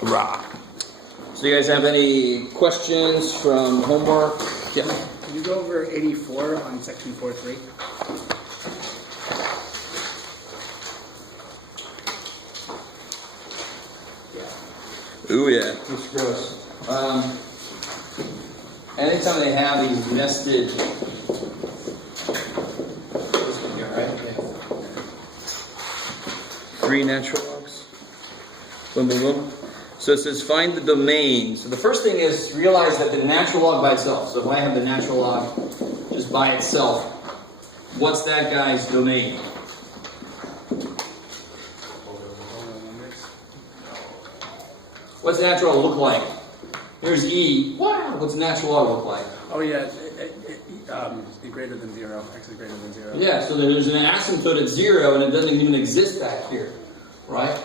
Hurrah. So you guys have any questions from homework? Yeah. Can you go over 84 on section 4.3? Ooh, yeah. Mr. Gross. Anytime they have these nested, this one here, right? Yeah. Three natural logs. Boom, boom, boom. So it says find the domain. So the first thing is realize that the natural log by itself. So if I have the natural log just by itself, what's that guy's domain? What's natural log look like? Here's E. Wow. What's natural log look like? Oh yeah, greater than 0. X is greater than 0. Yeah, so there's an asymptote at 0 and it doesn't even exist back here, right?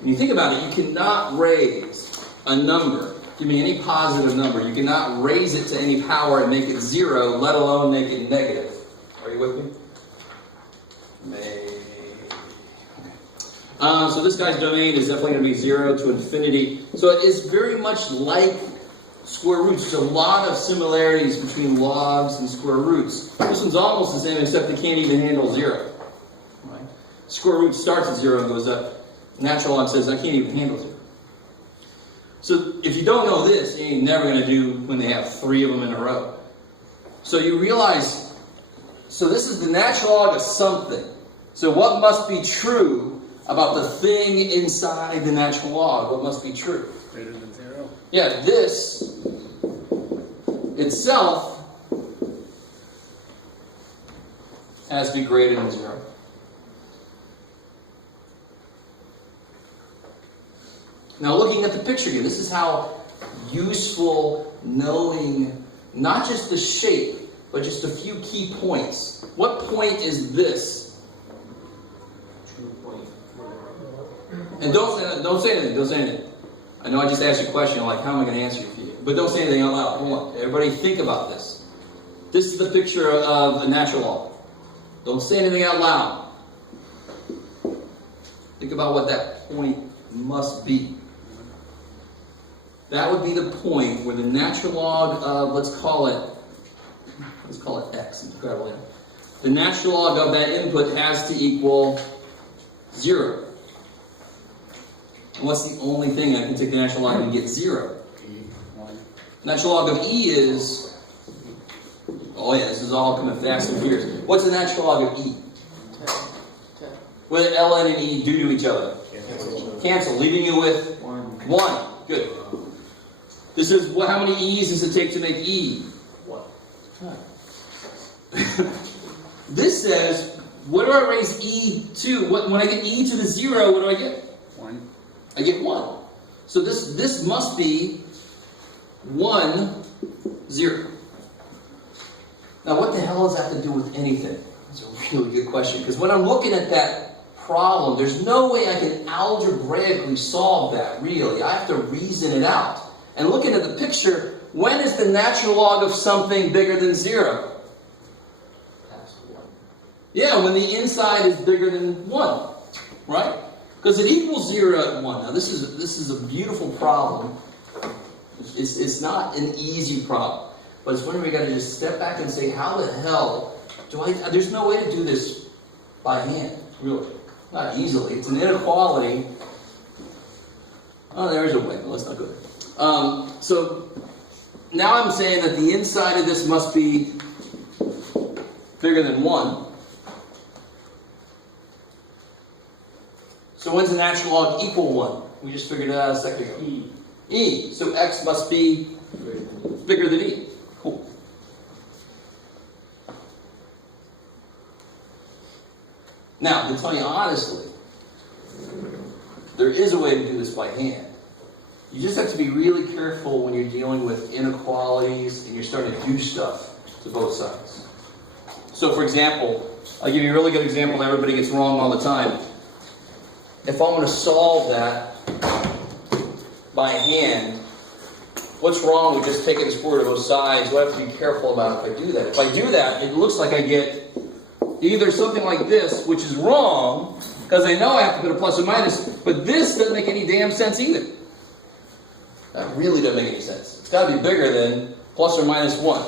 When you think about it, you cannot raise a number, give me any positive number, you cannot raise it to any power and make it 0, let alone make it negative. Are you with me? So this guy's domain is definitely going to be 0 to infinity. So it is very much like square roots. There's a lot of similarities between logs and square roots. This one's almost the same, except it can't even handle 0. Right? Square root starts at 0 and goes up. Natural log says, I can't even handle 0. So if you don't know this, you ain't never going to do when they have 3 of them in a row. So you realize, so this is the natural log of something. So what must be true about the thing inside the natural log? What must be true? Greater than 0. Yeah, this itself has to be greater than 0. Now looking at the picture again, this is how useful knowing not just the shape, but just a few key points. What point is this? And don't say anything, don't say anything. I know I just asked you a question, like how am I going to answer it for you? But don't say anything out loud. Come on, everybody think about this. This is the picture of a natural log. Don't say anything out loud. Think about what that point must be. That would be the point where the natural log of, let's call it x, incredible. The natural log of that input has to equal 0. And what's the only thing I can take the natural log and get 0? Natural log of E is, oh yeah, this is all coming fast and furious. What's the natural log of E? 10. What did ln and E do to each other? Cancel, leaving you with 1. Good. This is, how many E's does it take to make E? 1. This says, what do I raise E to? When I get E to the 0, what do I get? 1. I get 1. So this must be 1, 0. Now what the hell does that have to do with anything? That's a really good question. Because when I'm looking at that problem, there's no way I can algebraically solve that, really. I have to reason it out. And looking at the picture, when is the natural log of something bigger than 0? Yeah, when the inside is bigger than 1, right? Because it equals 0 at 1. Now this is a beautiful problem. It's not an easy problem, but it's when we got to just step back and say, how the hell do I? There's no way to do this by hand, really, not easily. It's an inequality. Oh, there's a way, but let's not go there. So now I'm saying that the inside of this must be bigger than 1. So when's the natural log equal 1? We just figured it out a second ago. E. So x must be bigger than E. Cool. Now, to tell you honestly, there is a way to do this by hand. You just have to be really careful when you're dealing with inequalities and you're starting to do stuff to both sides. So, for example, I'll give you a really good example that everybody gets wrong all the time. If I'm going to solve that by hand, what's wrong with just taking the square root of both sides? Do I have to be careful about if I do that? If I do that, it looks like I get either something like this, which is wrong, because I know I have to put a plus or minus, but this doesn't make any damn sense either. That really doesn't make any sense. It's got to be bigger than plus or minus 1.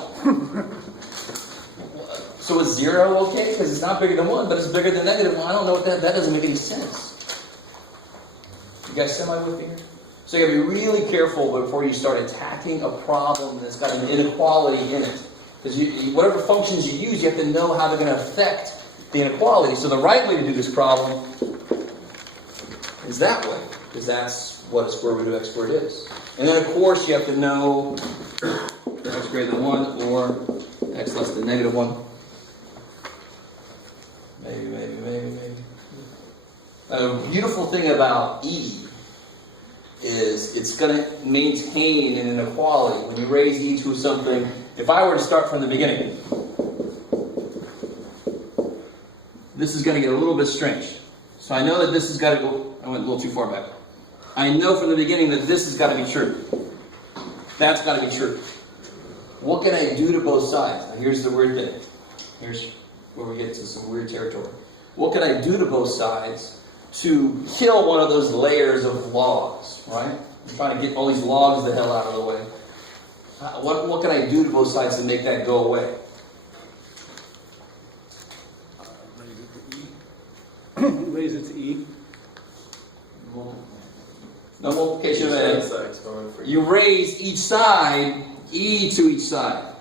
So is 0 okay? Because it's not bigger than 1, but it's bigger than negative 1. I don't know what that doesn't make any sense. You guys semi with me here? So you got to be really careful before you start attacking a problem that's got an inequality in it. Because whatever functions you use, you have to know how they're going to affect the inequality. So the right way to do this problem is that way, because that's what a square root of x squared is. And then, of course, you have to know x greater than 1 or x less than negative 1. Maybe. The beautiful thing about e is it's going to maintain an inequality. When you raise e to something, if I were to start from the beginning, this is going to get a little bit strange. So I know that this has got to go, I went a little too far back. I know from the beginning that this has got to be true. That's got to be true. What can I do to both sides? Now here's the weird thing. Here's where we get to some weird territory. What can I do to both sides to kill one of those layers of logs, right? I'm trying to get all these logs the hell out of the way. What can I do to both sides to make that go away? Raise it to e. No multiplication of n. You raise each side, e to each side.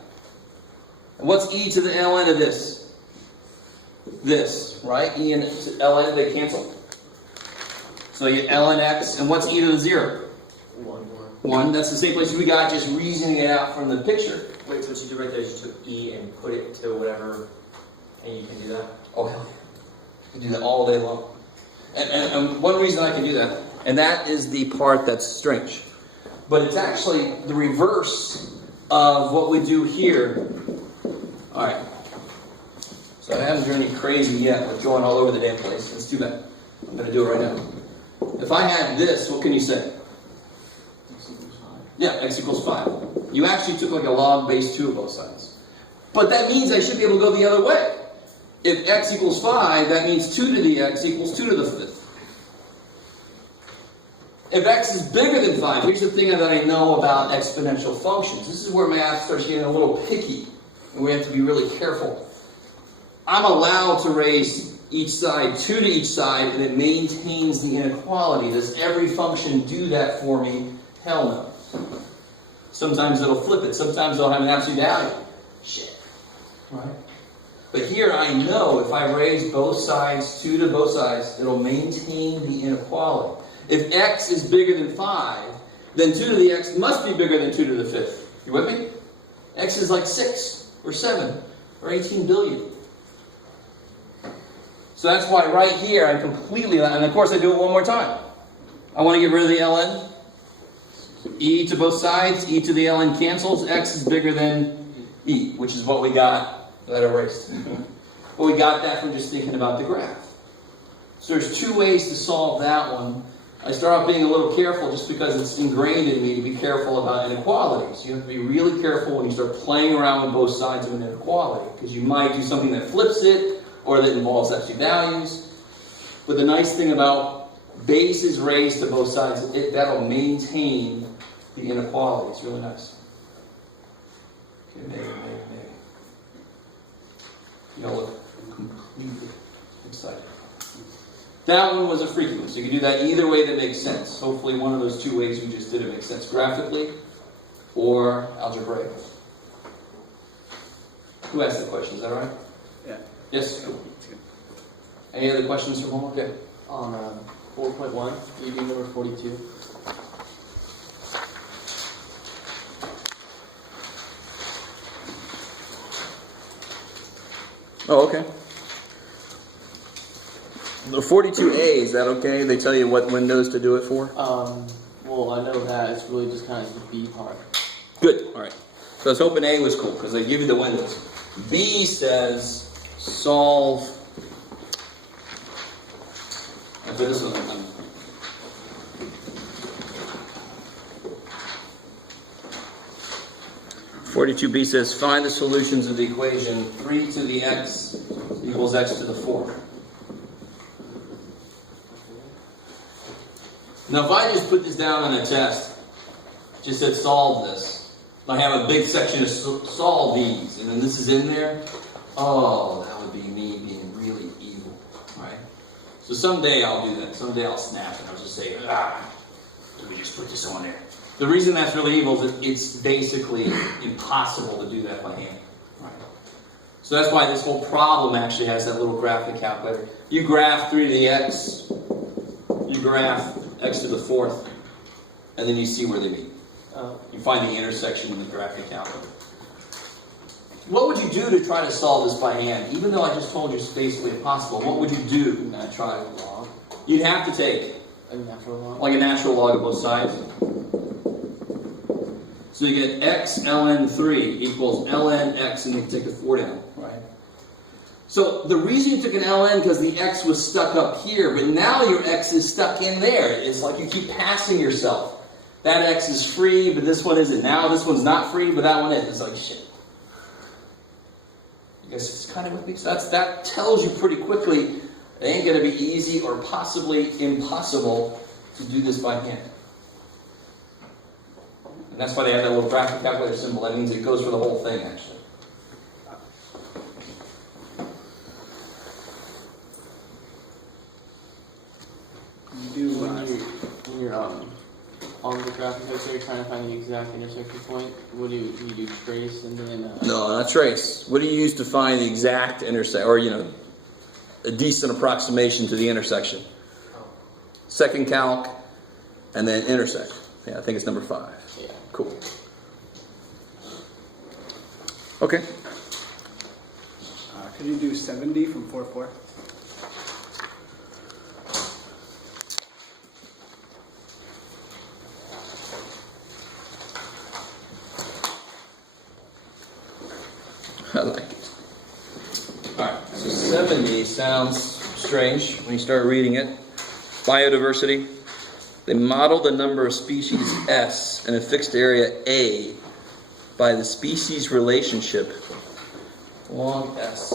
And what's e to the ln of this? This, right? E and ln, they cancel. So you get ln x, and what's e to the 0? 1. That's the same place we got, just reasoning it out from the picture. Wait, so what you do right there is you took e and put it to whatever, and you can do that? Oh, hell yeah. I can do that all day long. And one reason I can do that, and that is the part that's strange. But it's actually the reverse of what we do here. Alright. So I haven't driven you crazy yet with going all over the damn place. It's too bad. I'm going to do it right now. If I had this, what can you say? Yeah, x equals 5. You actually took like a log base 2 of both sides. But that means I should be able to go the other way. If x equals 5, that means 2 to the x equals 2 to the 5th. If x is bigger than 5, here's the thing that I know about exponential functions. This is where math starts getting a little picky, and we have to be really careful. I'm allowed to raise each side 2 to each side, and it maintains the inequality. Does every function do that for me? Hell no. Sometimes it'll flip it. Sometimes it'll have an absolute value. Shit. Right? But here I know if I raise both sides 2 to both sides, it'll maintain the inequality. If x is bigger than 5, then 2 to the x must be bigger than 2 to the 5th. You with me? X is like 6 or 7 or 18 billion. So that's why right here I completely, and of course I do it one more time. I want to get rid of the ln. E to both sides, e to the ln cancels, x is bigger than e, which is what we got, that erased. But we got that from just thinking about the graph. So there's 2 ways to solve that one. I start off being a little careful just because it's ingrained in me to be careful about inequalities. You have to be really careful when you start playing around with both sides of an inequality, because you might do something that flips it, or that involves absolute values. But the nice thing about bases raised to both sides, that'll maintain the inequality. It's really nice. Okay, maybe. You don't look completely excited. That one was a freaky one. So you can do that either way that makes sense. Hopefully one of those 2 ways we just did it makes sense graphically or algebraically. Who asked the question? Is that right? Yeah. Yes. Any other questions from homework? Okay. On 4.1, you do number 42. Oh, okay. The 42A, is that okay? They tell you what windows to do it for? Well, I know that it's really just kind of the B part. Good. All right. So I was hoping A was cool because they give you the windows. B says solve. After this one, 42b says find the solutions of the equation 3 to the x equals x to the 4. Now if I just put this down on a test, just said solve this. I have a big section to solve these, and then this is in there. Oh, that would be me being really evil, right? So someday I'll do that. Someday I'll snap and I'll just say, let me just put this on there. The reason that's really evil is that it's basically impossible to do that by hand, right? So that's why this whole problem actually has that little graphic calculator. You graph 3 to the x, you graph x to the 4th, and then you see where they meet. You find the intersection in the graphic calculator. What would you do to try to solve this by hand? Even though I just told you it's basically impossible, what would you do to try to log? You'd have to take A natural log? like a natural log of both sides. So you get x ln 3 equals ln x, and you can take a 4 down, right? So the reason you took an ln because the x was stuck up here, but now your x is stuck in there. It's like you keep passing yourself. That x is free, but this one isn't. Now this one's not free, but that one is. It's like shit. You guys it's kind of with me? So that tells you pretty quickly it ain't going to be easy or possibly impossible to do this by hand. And that's why they have that little graphic calculator symbol. That means it goes for the whole thing, actually. You do, When you're on the graphic calculator trying to find the exact intersection point, what do you do? Trace and then No, not trace. What do you use to find the exact intersection, or a decent approximation to the intersection? Second calc, and then intersect. Yeah, I think it's number 5. Yeah. Cool. Okay. could you do 70 from 4-4? I like it. Alright, so 70 sounds strange when you start reading it. Biodiversity. They model the number of species S in a fixed area A by the species relationship log S.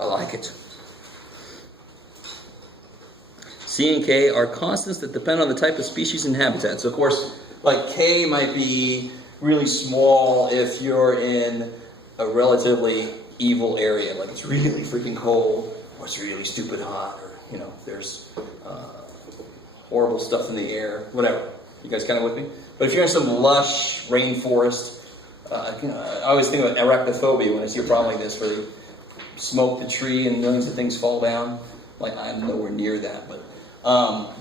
I like it. C and K are constants that depend on the type of species and habitat. So of course, like K might be really small if you're in a relatively evil area, like it's really freaking cold, or it's really stupid hot, or there's horrible stuff in the air, whatever. You guys kind of with me? But if you're in some lush rainforest, I always think about arachnophobia when I see a problem like this, where they smoke the tree and millions of things fall down. Like, I'm nowhere near that, but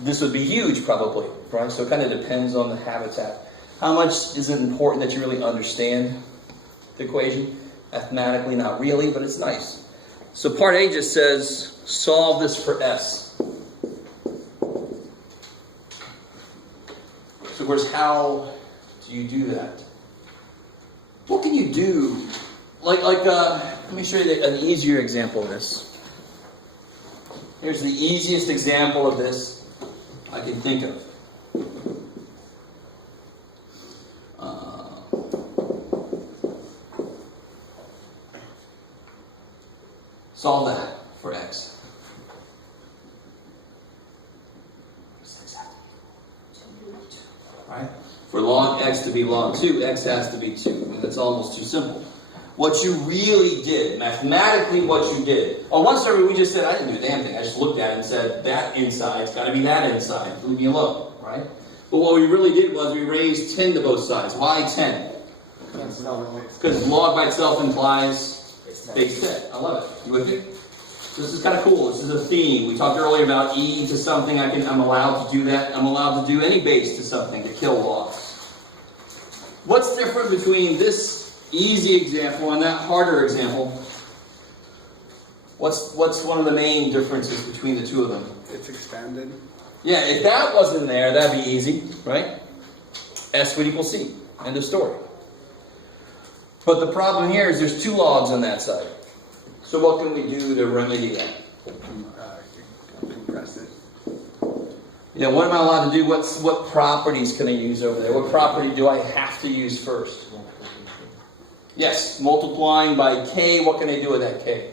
this would be huge probably, right? So it kind of depends on the habitat. How much is it important that you really understand the equation? Mathematically, not really, but it's nice. So part A just says, solve this for S. So of course, how do you do that? What can you do? Let me show you an easier example of this. Here's the easiest example of this I can think of. Solve that for x. Right? For log x to be log 2, x has to be 2. And that's almost too simple. What you really did, mathematically what you did. On one survey we just said, I didn't do a damn thing. I just looked at it and said, that inside's got to be that inside. Leave me alone, right? But what we really did was we raised 10 to both sides. Why 10? Because log by itself implies base 10. I love it. You with me? So this is kind of cool. This is a theme. We talked earlier about e to something. I'm allowed to do that. I'm allowed to do any base to something to kill logs. What's different between this easy example and that harder example? What's one of the main differences between the two of them? It's expanded. Yeah, if that wasn't there, that'd be easy, right? S would equal C. End of story. But the problem here is there's 2 logs on that side. So what can we do to remedy that? Compress it. Yeah, what am I allowed to do? What properties can I use over there? What property do I have to use first? Yes, multiplying by k. What can I do with that k?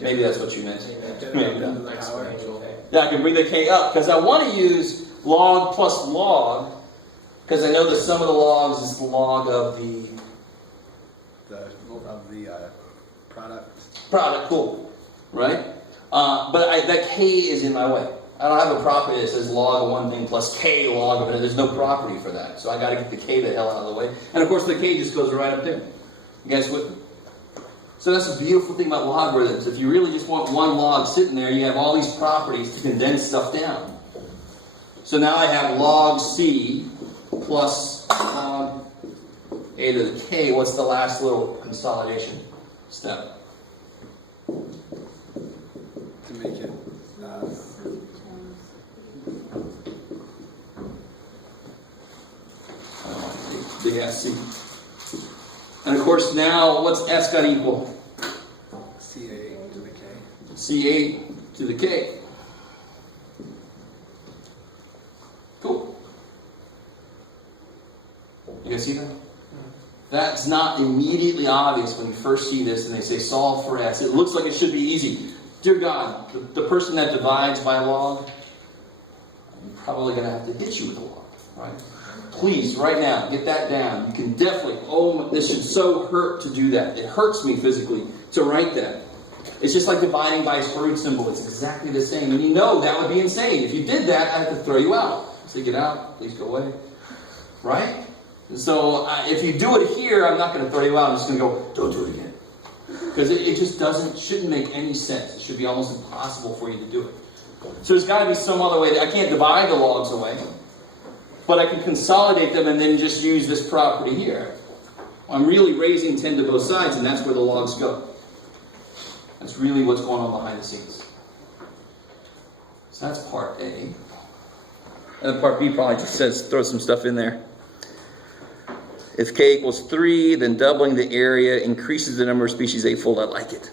Maybe that's what you meant. Maybe not. Exponential. Yeah, I can bring the k up because I want to use log plus log because I know the sum of the logs is the log of the Product. product. Cool, right? But that k is in my way. I don't have a property that says log of one thing plus k log of it. There's no property for that. So I got to get the k the hell out of the way. And of course the k just goes right up there. You guys with me? So that's the beautiful thing about logarithms. If you really just want one log sitting there, you have all these properties to condense stuff down. So now I have log c plus log a to the k. What's the last little consolidation step? To make it. Big SC. And of course now, what's S got to equal? C8 to the K. C8 to the K. Cool. You guys see that? That's not immediately obvious when you first see this and they say solve for S. It looks like it should be easy. Dear God, the person that divides by log, I'm probably going to have to hit you with a log, right? Please, right now, get that down. You can definitely, this should so hurt to do that. It hurts me physically to write that. It's just like dividing by a square root symbol. It's exactly the same. And you know that would be insane. If you did that, I have to throw you out. Say, get out, please go away. Right? And so if you do it here, I'm not going to throw you out. I'm just going to go, don't do it again. Because it just shouldn't make any sense. It should be almost impossible for you to do it. So there's got to be some other way. I can't divide the logs away. But I can consolidate them and then just use this property here. I'm really raising 10 to both sides, and that's where the logs go. That's really what's going on behind the scenes. So that's part A. And then part B probably just says, throw some stuff in there. If k equals 3, then doubling the area increases the number of species eightfold. I like it.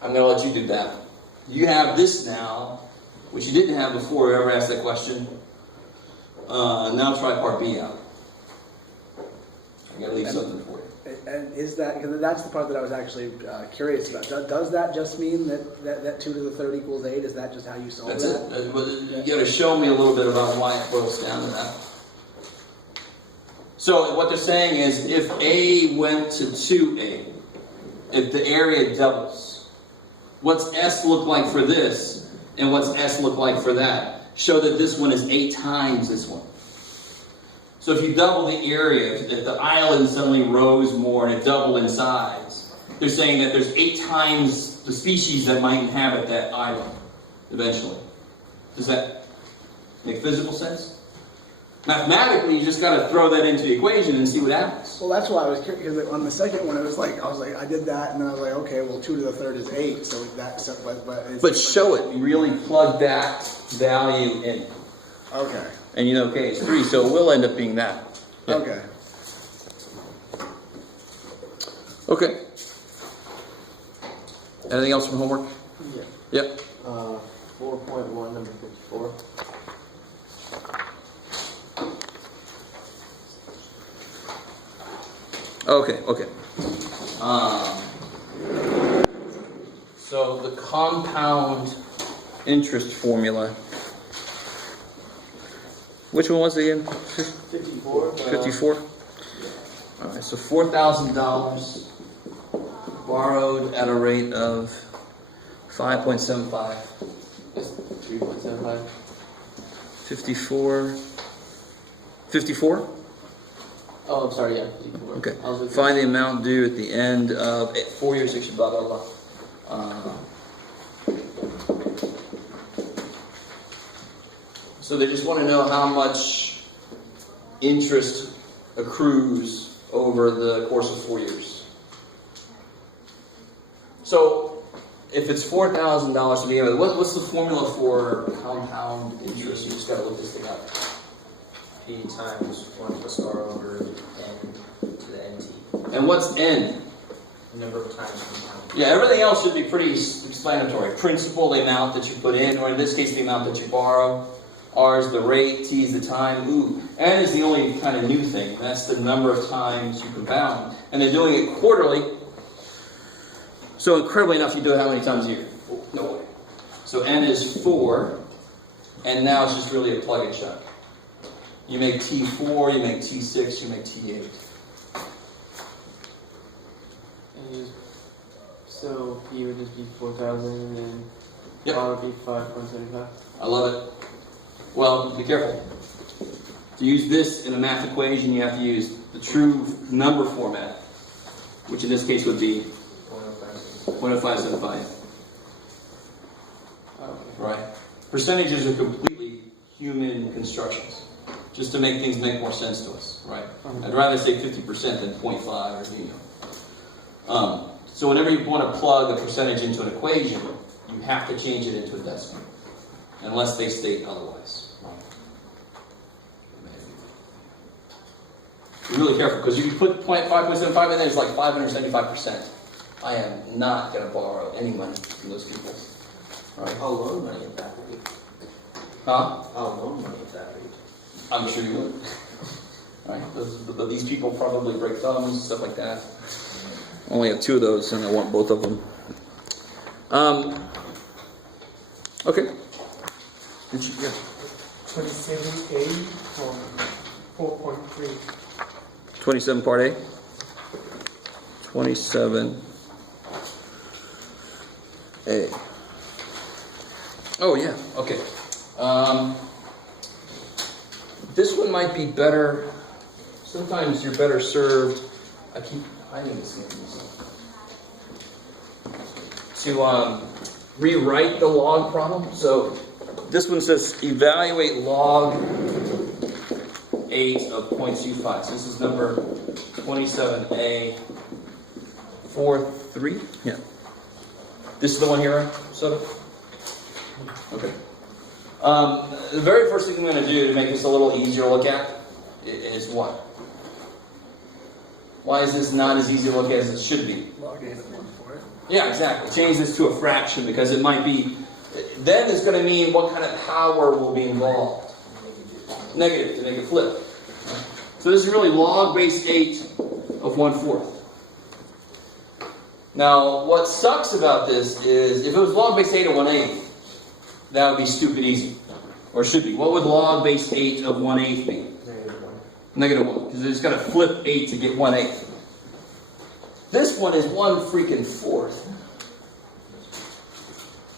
I'm going to let you do that. You have this now, which you didn't have before. Whoever asked that question. Now try part B out. I gotta leave something for you. And is that, because that's the part that I was actually curious about. Does that just mean that 2 to the third equals 8? Is that just how you solve That's that? it. You gotta show me a little bit about why it boils down to that. So what they're saying is if A went to 2A, if the area doubles, what's S look like for this and what's S look like for that? Show that this one is 8 times this one. So if you double the area, if the island suddenly rose more and it doubled in size, they're saying that there's 8 times the species that might inhabit that island eventually. Does that make physical sense? Mathematically, you just got to throw that into the equation and see what happens. Well, that's why I was curious, because on the second one, it was like, I did that, and then I was like, okay, well, 2 to the third is 8, so that's, But show it. You really plug that value in. Okay. And you know, okay, it's 3, so it will end up being that. Yeah. Okay. Okay. Anything else from homework? Yeah. Yep. 4.1, number 54. Okay. So the compound interest formula. Which one was it again? 54. 54? All right, so $4,000 borrowed at a rate of 5.75. 3.75. 54. 54? Oh, I'm sorry, yeah, 54. Okay. I was looking- Find the amount due at the end of 4 years, blah, blah, blah. So they just want to know how much interest accrues over the course of 4 years. So if it's $4,000 to begin with, what's the formula for compound interest? You just got to look this thing up. P times 1 plus R over N to the NT. And what's N? Number of times compounded. Yeah, everything else should be pretty explanatory. Principal, the amount that you put in, or in this case, the amount that you borrow. R is the rate, T is the time. Ooh, N is the only kind of new thing. That's the number of times you compound. And they're doing it quarterly. So incredibly enough, you do it how many times a year? No way. So n is 4, and now it's just really a plug and chug. You make T4, you make T6, you make T8. And so P would just be 4,000 and then Yep. R would be 5.75. I love it. Well, be careful. To use this in a math equation, you have to use the true number format, which in this case would be 10575. Okay. Right? Percentages are completely human constructions, just to make things make more sense to us, right? I'd rather say 50% than 0.5 or 0. So whenever you want to plug a percentage into an equation, you have to change it into a decimal, unless they state otherwise. Be really careful, because if you put 5.75 in there, it's like 575%. I am not going to borrow any money from those people. Right? I'll loan money at that rate. Huh? I'll loan money at that rate. I'm sure you would. Right? But these people probably break thumbs, stuff like that. Only have 2 of those, and I want both of them. Okay. Yeah. 27A from 4.3. 27 part A. 27A. Oh yeah. Okay. This one might be better. Sometimes you're better served. I keep hiding this thing. To rewrite the log problem. So this one says evaluate log 8 of 0.25. So this is number 27A 43. Yeah. This is the one here, so. Okay. The very first thing I'm going to do to make this a little easier to look at is what? Why is this not as easy to look at as it should be? Log 8 of 1/4. Yeah, exactly. Change this to a fraction because it might be. Then it's going to mean what kind of power will be involved. Negative to make it flip. So this is really log base 8 of 1/4. Now, what sucks about this is if it was log base 8 of 1/8, that would be stupid easy. Or should be. What would log base 8 of 1/8 be? Negative 1. Because it's got to flip 8 to get 1/8. This one is 1/4.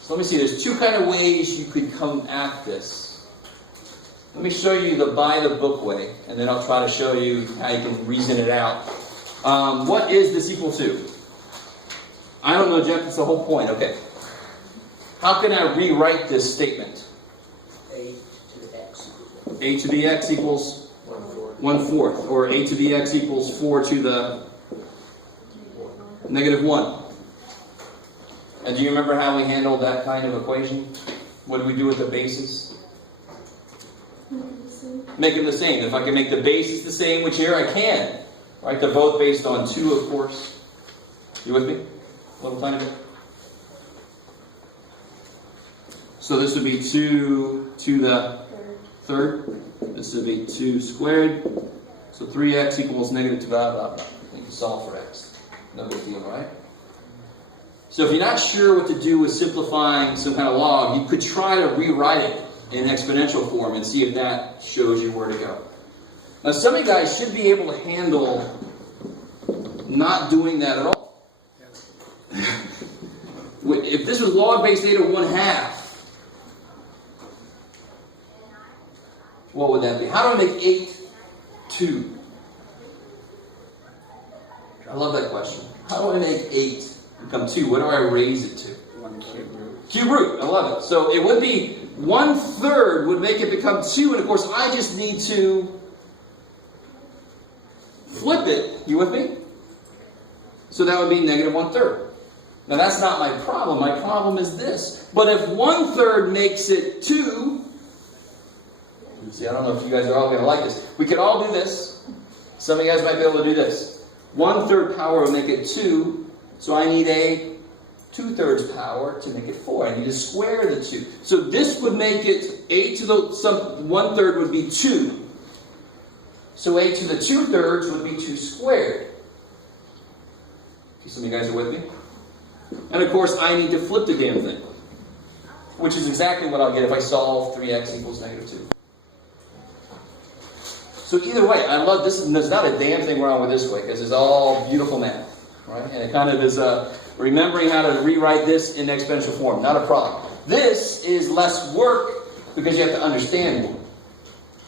So let me see. There's 2 kind of ways you could come at this. Let me show you the by the book way, and then I'll try to show you how you can reason it out. What is this equal to? I don't know, Jeff. It's the whole point. Okay. How can I rewrite this statement? A to the x. A to the x equals 1/4. 1/4, or a to the x equals 4 to the negative 1. And do you remember how we handled that kind of equation? What do we do with the bases? Make them the same. If I can make the bases the same, which here I can. Right? They're both based on 2, of course. You with me? A little tiny bit. So this would be 2 to the third. This would be 2 squared. So 3x equals negative 2, blah, blah, blah. You can solve for x. No big deal, right? So if you're not sure what to do with simplifying some kind of log, you could try to rewrite it in exponential form and see if that shows you where to go. Now some of you guys should be able to handle not doing that at all. If this was log base 8 of 1/2, what would that be? How do I make 8 2? I love that question. How do I make 8 become 2? What do I raise it to? 1 cube root. Cube root. I love it. So it would be 1/3 would make it become 2, and of course I just need to flip it. You with me? So that would be negative 1/3. Now that's not my problem. My problem is this. But if 1/3 makes it 2, see, I don't know if you guys are all going to like this. We could all do this. Some of you guys might be able to do this. 1/3 power would make it 2, so I need a 2/3 power to make it 4. I need to square the 2. So this would make it 8 to the 1/3 would be 2. So 8 to the 2/3 would be 2 squared. Okay, some of you guys are with me? And of course, I need to flip the damn thing, which is exactly what I'll get if I solve 3x equals negative 2. So either way, I love this. There's not a damn thing wrong with this way, because it's all beautiful math, right? And it kind of is remembering how to rewrite this in exponential form. Not a problem. This is less work because you have to understand more.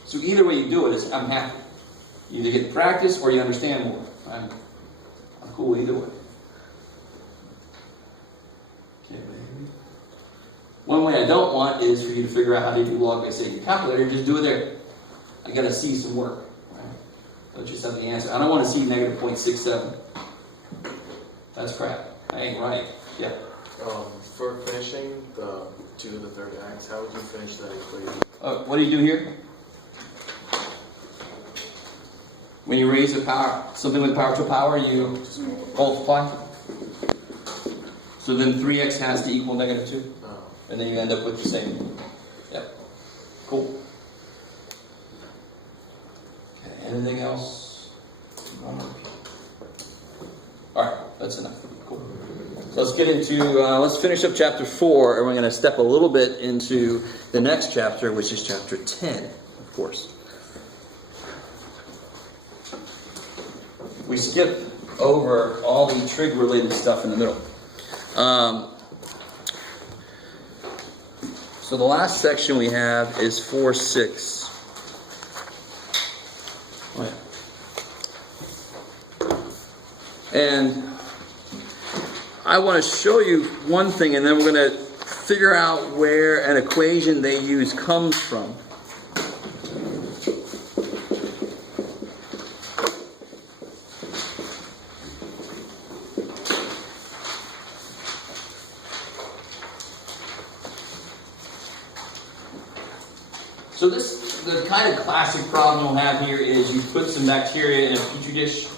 So either way you do it, I'm happy. You either get practice or you understand more. I'm cool either way. Okay, baby. One way I don't want is for you to figure out how to do log by say your calculator. Just do it there. I got to see some work. Right? Don't just have the answer. I don't want to see negative 0.67. That's crap. I ain't right. Yeah. For finishing the 2 to the third x, how would you finish that equation? What do you do here? When you raise a power, something with power to power, you multiply. So then 3x has to equal negative 2. Oh. And then you end up with the same. Yep. Cool. Okay, anything else? Alright, that's enough. Cool. So let's get into, let's finish up chapter 4, and we're going to step a little bit into the next chapter, which is chapter 10, of course. We skip over all the trig-related stuff in the middle. So the last section we have is 4-6. Oh, yeah. And I want to show you one thing, and then we're going to figure out where an equation they use comes from. So the kind of classic problem you'll have here is you put some bacteria in a petri dish,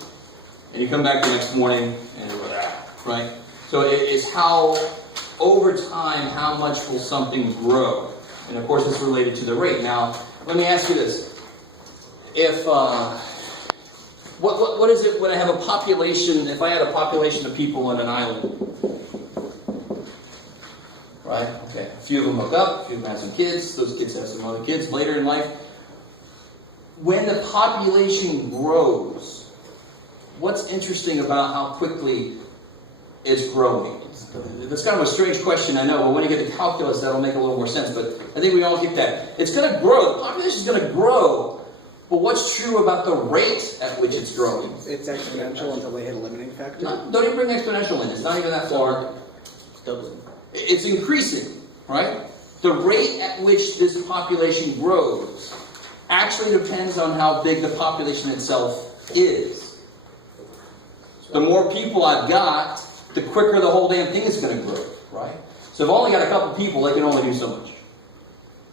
and you come back the next morning, and right? So it's how, over time, how much will something grow? And of course, it's related to the rate. Now, let me ask you this. If, what is it when I have a population, if I had a population of people on an island? Right? Okay. A few of them hook up, a few of them have some kids, those kids have some other kids later in life. When the population grows, what's interesting about how quickly it's growing? It's kind of a strange question, I know, but when you get to calculus, that'll make a little more sense. But I think we all get that. It's going to grow. The population is going to grow. But what's true about the rate at which it's growing? It's exponential until they hit a limiting factor. Don't even bring exponential in. It's not even that far. It's doubling. It's increasing, right? The rate at which this population grows actually depends on how big the population itself is. The more people I've got, the quicker the whole damn thing is going to grow, right? So if I've only got a couple people, they can only do so much.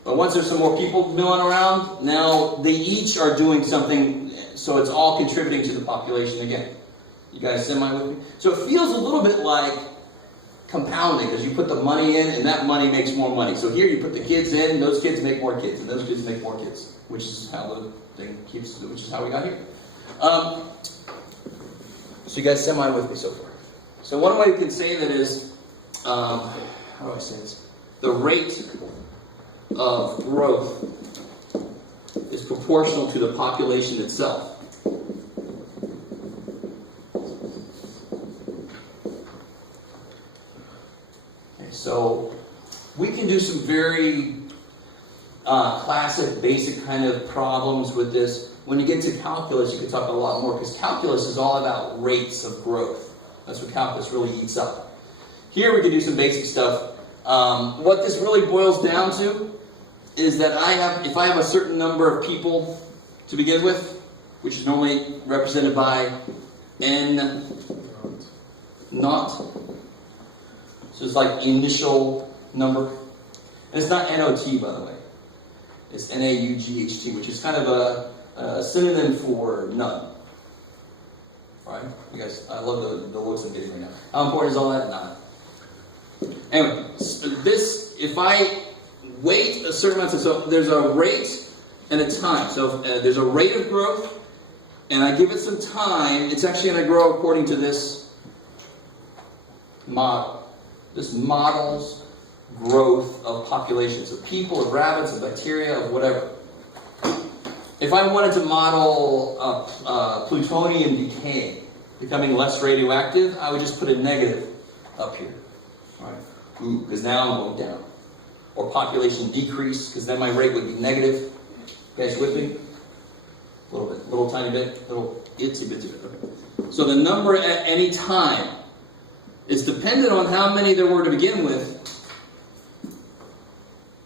But once there's some more people milling around, now they each are doing something, so it's all contributing to the population again. You guys semi with me? So it feels a little bit like compounding, because you put the money in, and that money makes more money. So here you put the kids in, those kids make more kids, and those kids make more kids, which is how the thing keeps, which is how we got here. So you guys semi with me so far? So one way you can say that is, how do I say this? The rate of growth is proportional to the population itself. Okay, so we can do some very classic, basic kind of problems with this. When you get to calculus, you can talk a lot more, because calculus is all about rates of growth. That's what calculus really eats up. Here we can do some basic stuff. What this really boils down to is that if I have a certain number of people to begin with, which is normally represented by n naught. So it's like initial number. And it's not NOT, by the way. It's NAUGHT, which is kind of a synonym for none. Right? You guys, I love the looks I'm getting right now. How important is all that? None. Anyway, if I wait a certain amount of time, so there's a rate and a time. So if there's a rate of growth, and I give it some time, it's actually going to grow according to this model. This models growth of populations of people, of rabbits, of bacteria, of whatever. If I wanted to model plutonium decay, becoming less radioactive, I would just put a negative up here. All right. Ooh, because now I'm going down. Or population decrease, because then my rate would be negative. You guys with me? A little bit, little tiny bit, little itsy bitsy bit. Okay. So the number at any time is dependent on how many there were to begin with,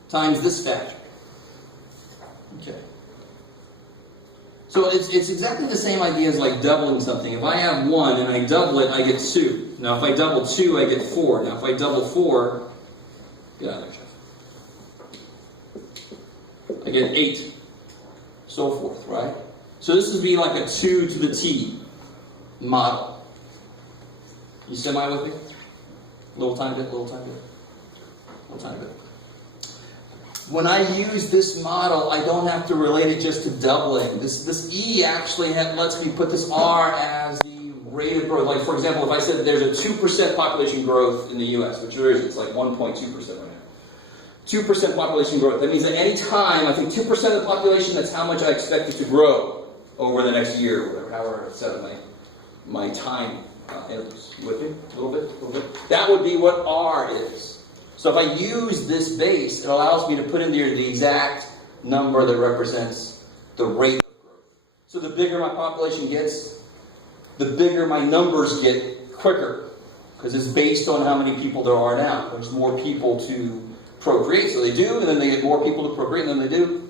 times this factor. Okay. So it's exactly the same idea as like doubling something. If I have 1 and I double it, I get 2. Now if I double 2, I get 4. Now if I double 4, get out of there, Jeff. I get 8. So forth, right? So this would be like a 2 to the t model. You semi with me? Little tiny bit, little tiny bit. Little tiny bit. When I use this model, I don't have to relate it just to doubling. This E actually lets me put this R as the rate of growth. Like, for example, if I said there's a 2% population growth in the U.S., which there is, it's like 1.2% right now. 2% population growth. That means at any time, I think 2% of the population, that's how much I expect it to grow over the next year, or whatever, however I set my time intervals. You with me? A little bit? That would be what R is. So if I use this base, it allows me to put in there the exact number that represents the rate of growth. So the bigger my population gets, the bigger my numbers get quicker, because it's based on how many people there are now. There's more people to procreate, so they do, and then they get more people to procreate, and then they do.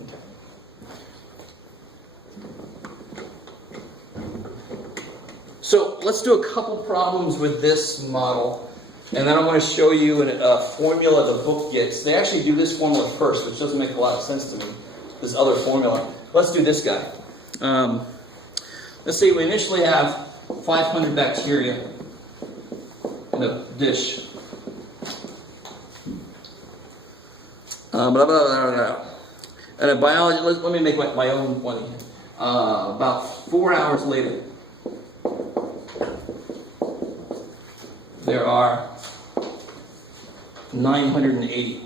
Okay. So let's do a couple problems with this model. And then I want to show you a formula the book gets. They actually do this formula first, which doesn't make a lot of sense to me, this other formula. Let's do this guy. Let's say we initially have 500 bacteria in a dish. Blah, blah, blah, blah. And a biology, let me make my own one here. About 4 hours later, there are 980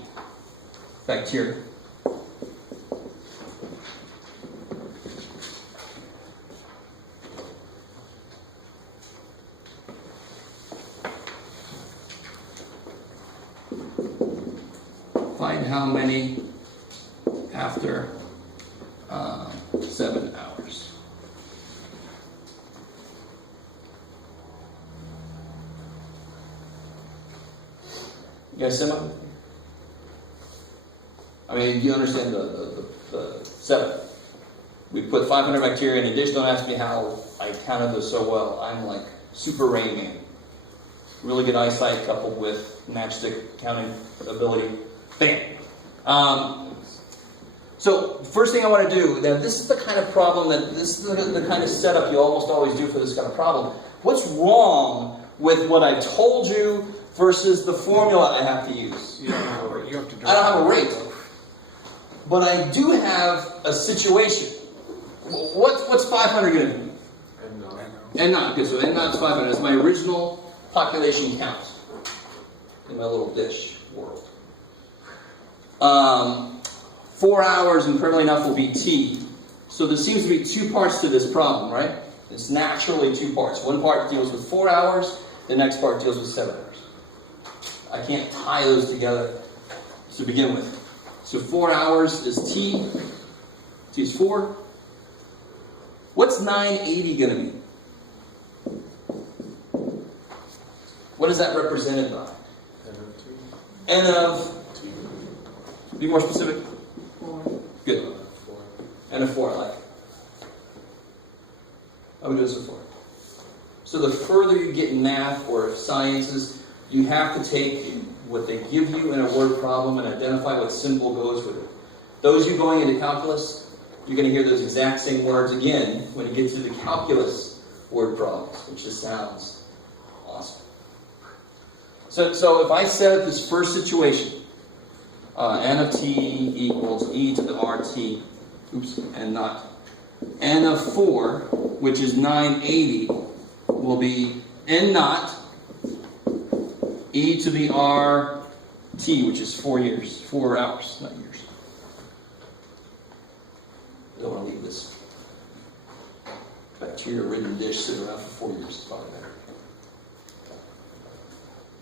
bacteria. Find how many after 7 hours. You guys semi? I mean, do you understand the setup? We put 500 bacteria in a dish. Don't ask me how I counted this so well. I'm like super Rain Man. Really good eyesight coupled with matchstick counting ability. Bam! So, first thing I want to do, now this is the kind of problem this is the kind of setup you almost always do for this kind of problem. What's wrong with what I told you versus the formula I have to use? You don't have a rate. You have to I don't have a rate. But I do have a situation. What's 500 going to be? N naught. Okay, so N naught is 500. That's my original population count in my little dish world. 4 hours, incredibly enough, will be T. So there seems to be 2 parts to this problem, right? It's naturally 2 parts. One part deals with 4 hours. The next part deals with 7 hours. I can't tie those together to begin with. So 4 hours is T. T is 4. What's 980 going to be? What is that represented by? N of... Be more specific. 4. Good. N of 4, I like it. I would do this with 4. So the further you get in math or sciences, you have to take what they give you in a word problem and identify what symbol goes with it. Those of you going into calculus, you're going to hear those exact same words again when it gets to the calculus word problems, which just sounds awesome. So if I set up this first situation, N of T equals E to the RT, N naught. N of 4, which is 980, will be N naught e to the RT, which is 4 years, 4 hours, not years. I don't want to leave this bacteria-ridden dish sitting around for 4 years. It's probably better.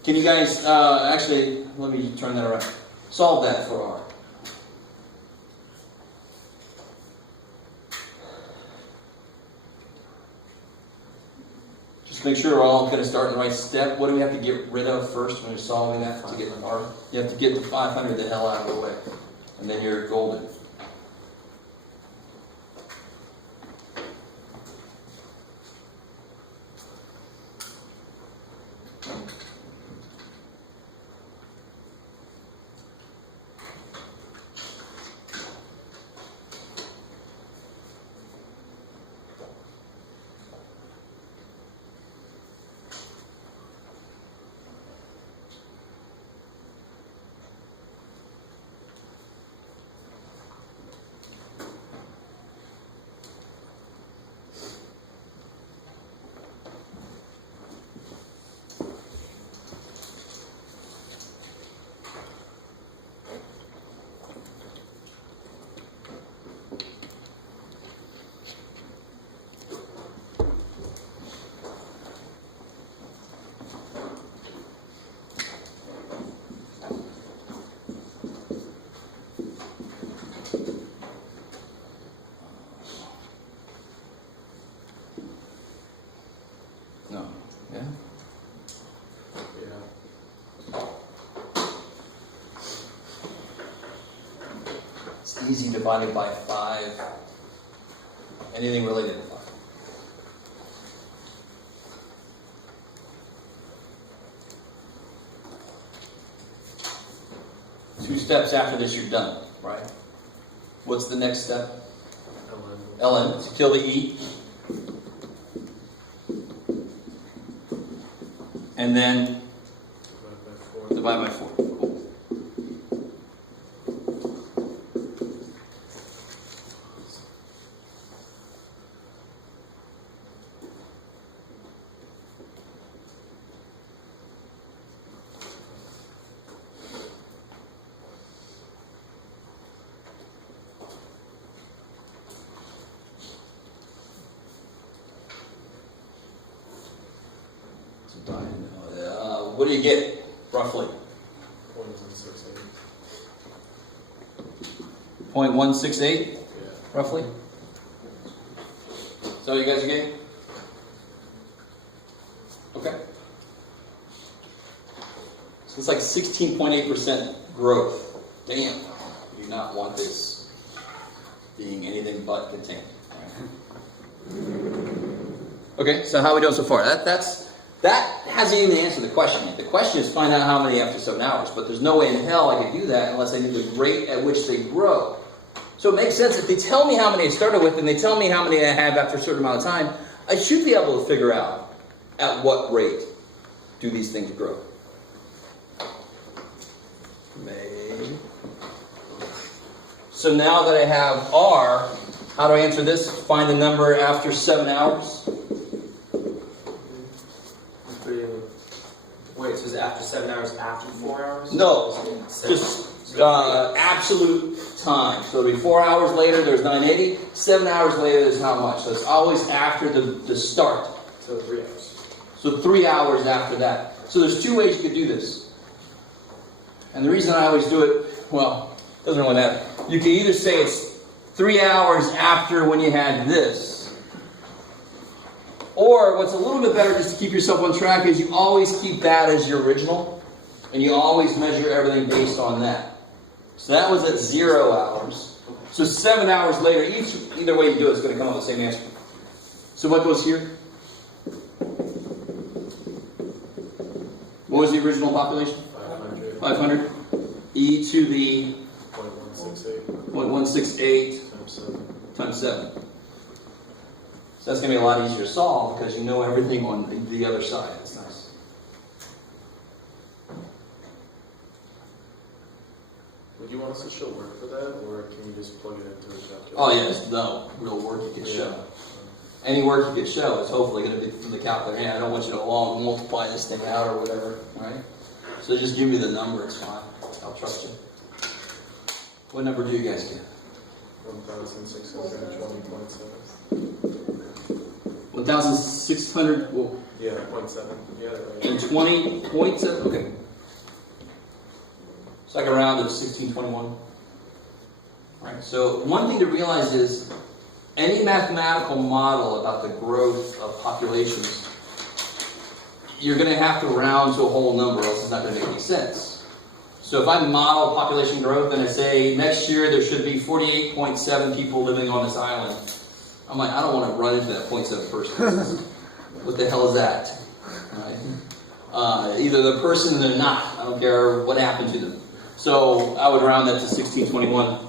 Can you guys, actually, let me turn that around. Solve that for R. Just make sure we're all going to start in the right step. What do we have to get rid of first when we're solving that to get the R? You have to get the 500 the hell out of the way. And then you're golden. No. Yeah? Yeah. It's easy divided by 5. Anything related to 5. Two steps after this, you're done, right? What's the next step? ln, to kill the e. And then divide by 4. Cool. What do you get, roughly? 0.168. 0.168, Yeah. roughly? So you guys are getting? Okay. So it's like 16.8% growth. Damn. You do not want this being anything but contained. Okay, so how are we doing so far? That hasn't even answered the question yet. The question is find out how many after 7 hours, but there's no way in hell I could do that unless I knew the rate at which they grow. So it makes sense, if they tell me how many I started with and they tell me how many I have after a certain amount of time, I should be able to figure out at what rate do these things grow. So now that I have R, how do I answer this? Find the number after 7 hours. Wait, so is it after 7 hours after 4 hours? No, just absolute time. So it'll be 4 hours later, there's 980. 7 hours later, there's how much? So it's always after the start. So 3 hours. So 3 hours after that. So there's 2 ways you could do this. And the reason I always do it, well, doesn't really matter. You can either say it's 3 hours after when you had this. Or what's a little bit better just to keep yourself on track is you always keep that as your original. And you always measure everything based on that. So that was at 0 hours. So 7 hours later, either way you do it, it's going to come up with the same answer. So what goes here? What was the original population? 500. 500. E to the 0.168 0.168 times 7. times 7. So that's going to be a lot easier to solve because you know everything on the other side. That's nice. Would you want us to show work for that, or can you just plug it into the calculator? Oh yes, no real work you can show. Any work you can show is hopefully going to be from the calculator. Hey, I don't want you to long multiply this thing out or whatever, right? So just give me the number, it's fine. I'll trust you. What number do you guys get? 1,620.7. 1,600, well, Yeah, 0.7. You got it right. and 20.7, okay. It's like a round of 1621. Right. So one thing to realize is any mathematical model about the growth of populations, you're going to have to round to a whole number, else it's not going to make any sense. So if I model population growth and I say next year there should be 48.7 people living on this island, I'm like, I don't want to run into that 0.7 person. What the hell is that? Right? Either the person or they're not. I don't care what happened to them. So I would round that to 1621.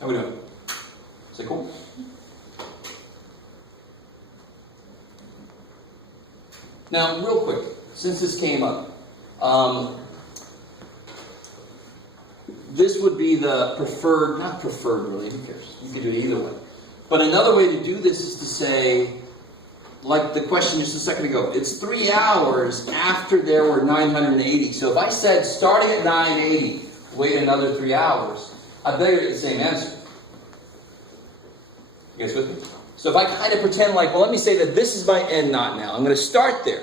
How we doing? Is that cool? Now, real quick, since this came up, this would be the preferred, not preferred really, who cares? You could do it either way. But another way to do this is to say, like the question just a second ago, it's 3 hours after there were 980. So if I said starting at 980, wait another 3 hours, I better get the same answer. You guys with me? So if I kind of pretend like, well, let me say that this is my N naught now. I'm going to start there.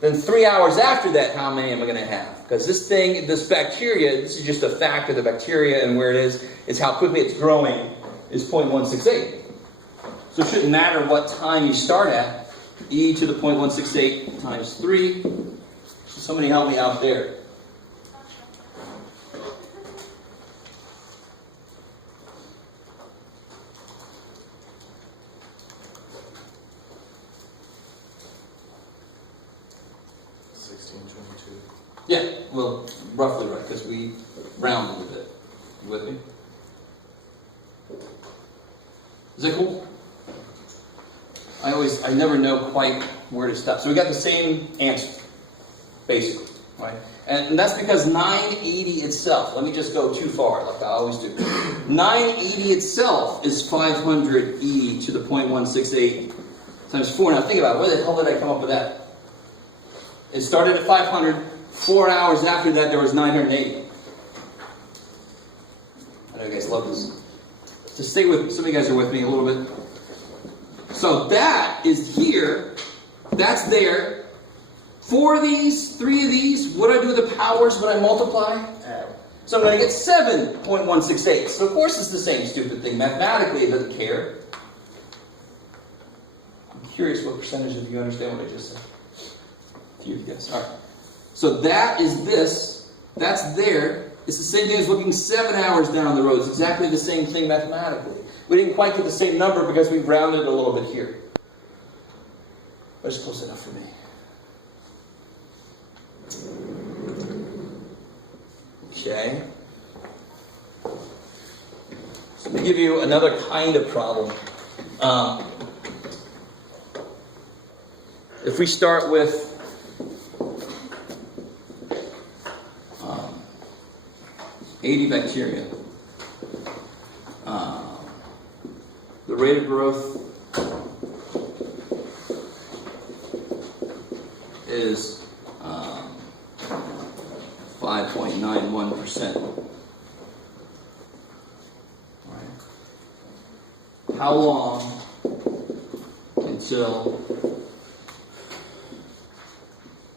Then 3 hours after that, how many am I going to have? Because this thing, this bacteria, this is just a fact of the bacteria and where it is how quickly it's growing, is 0.168. So it shouldn't matter what time you start at. E to the 0.168 times 3. So somebody help me out there. Yeah, well, roughly right, because we rounded a bit. You with me? Is that cool? I never know quite where to stop. So we got the same answer, basically, right? And that's because 980 itself, let me just go too far, like I always do. 980 itself is 500 e to the 0.168 times 4. Now think about it, where the hell did I come up with that? It started at 500, 4 hours after that there was 980. I know you guys love this. So stay with, some of you guys are with me a little bit. So that is here, that's there. 4 of these, 3 of these, what do I do with the powers when I multiply? So I'm going to get 7.168. So of course it's the same stupid thing. Mathematically it doesn't care. I'm curious what percentage of you understand what I just said. A few, yes. All right. So that is this, that's there. It's the same thing as looking 7 hours down the road. It's exactly the same thing mathematically. We didn't quite get the same number because we rounded a little bit here. But it's close enough for me. Okay. So let me give you another kind of problem. If we start with 80 bacteria, the rate of growth is 5.91%. Right. How long until?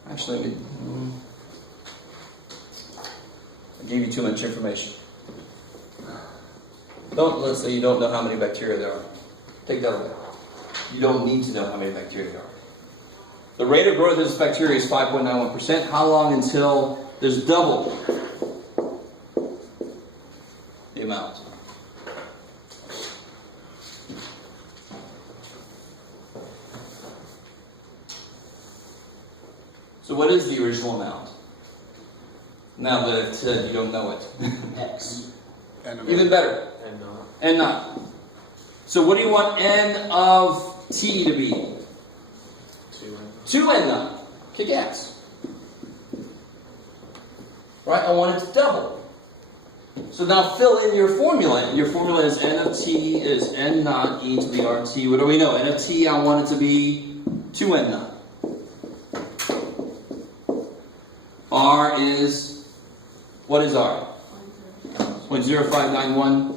Actually, I gave you too much information. Let's say you don't know how many bacteria there are. Take that away. You don't need to know how many bacteria there are. The rate of growth of this bacteria is 5.91%. How long until there's double the amount? So what is the original amount? Now that I've said you don't know it. X. Even better. And not. N naught. So what do you want N of T to be? 2 N naught. Kick ass. Right? I want it to double. So now fill in your formula. Your formula is N of T is N naught e to the RT. What do we know? N of T, I want it to be 2 N naught. R is, what is R? 0.0591.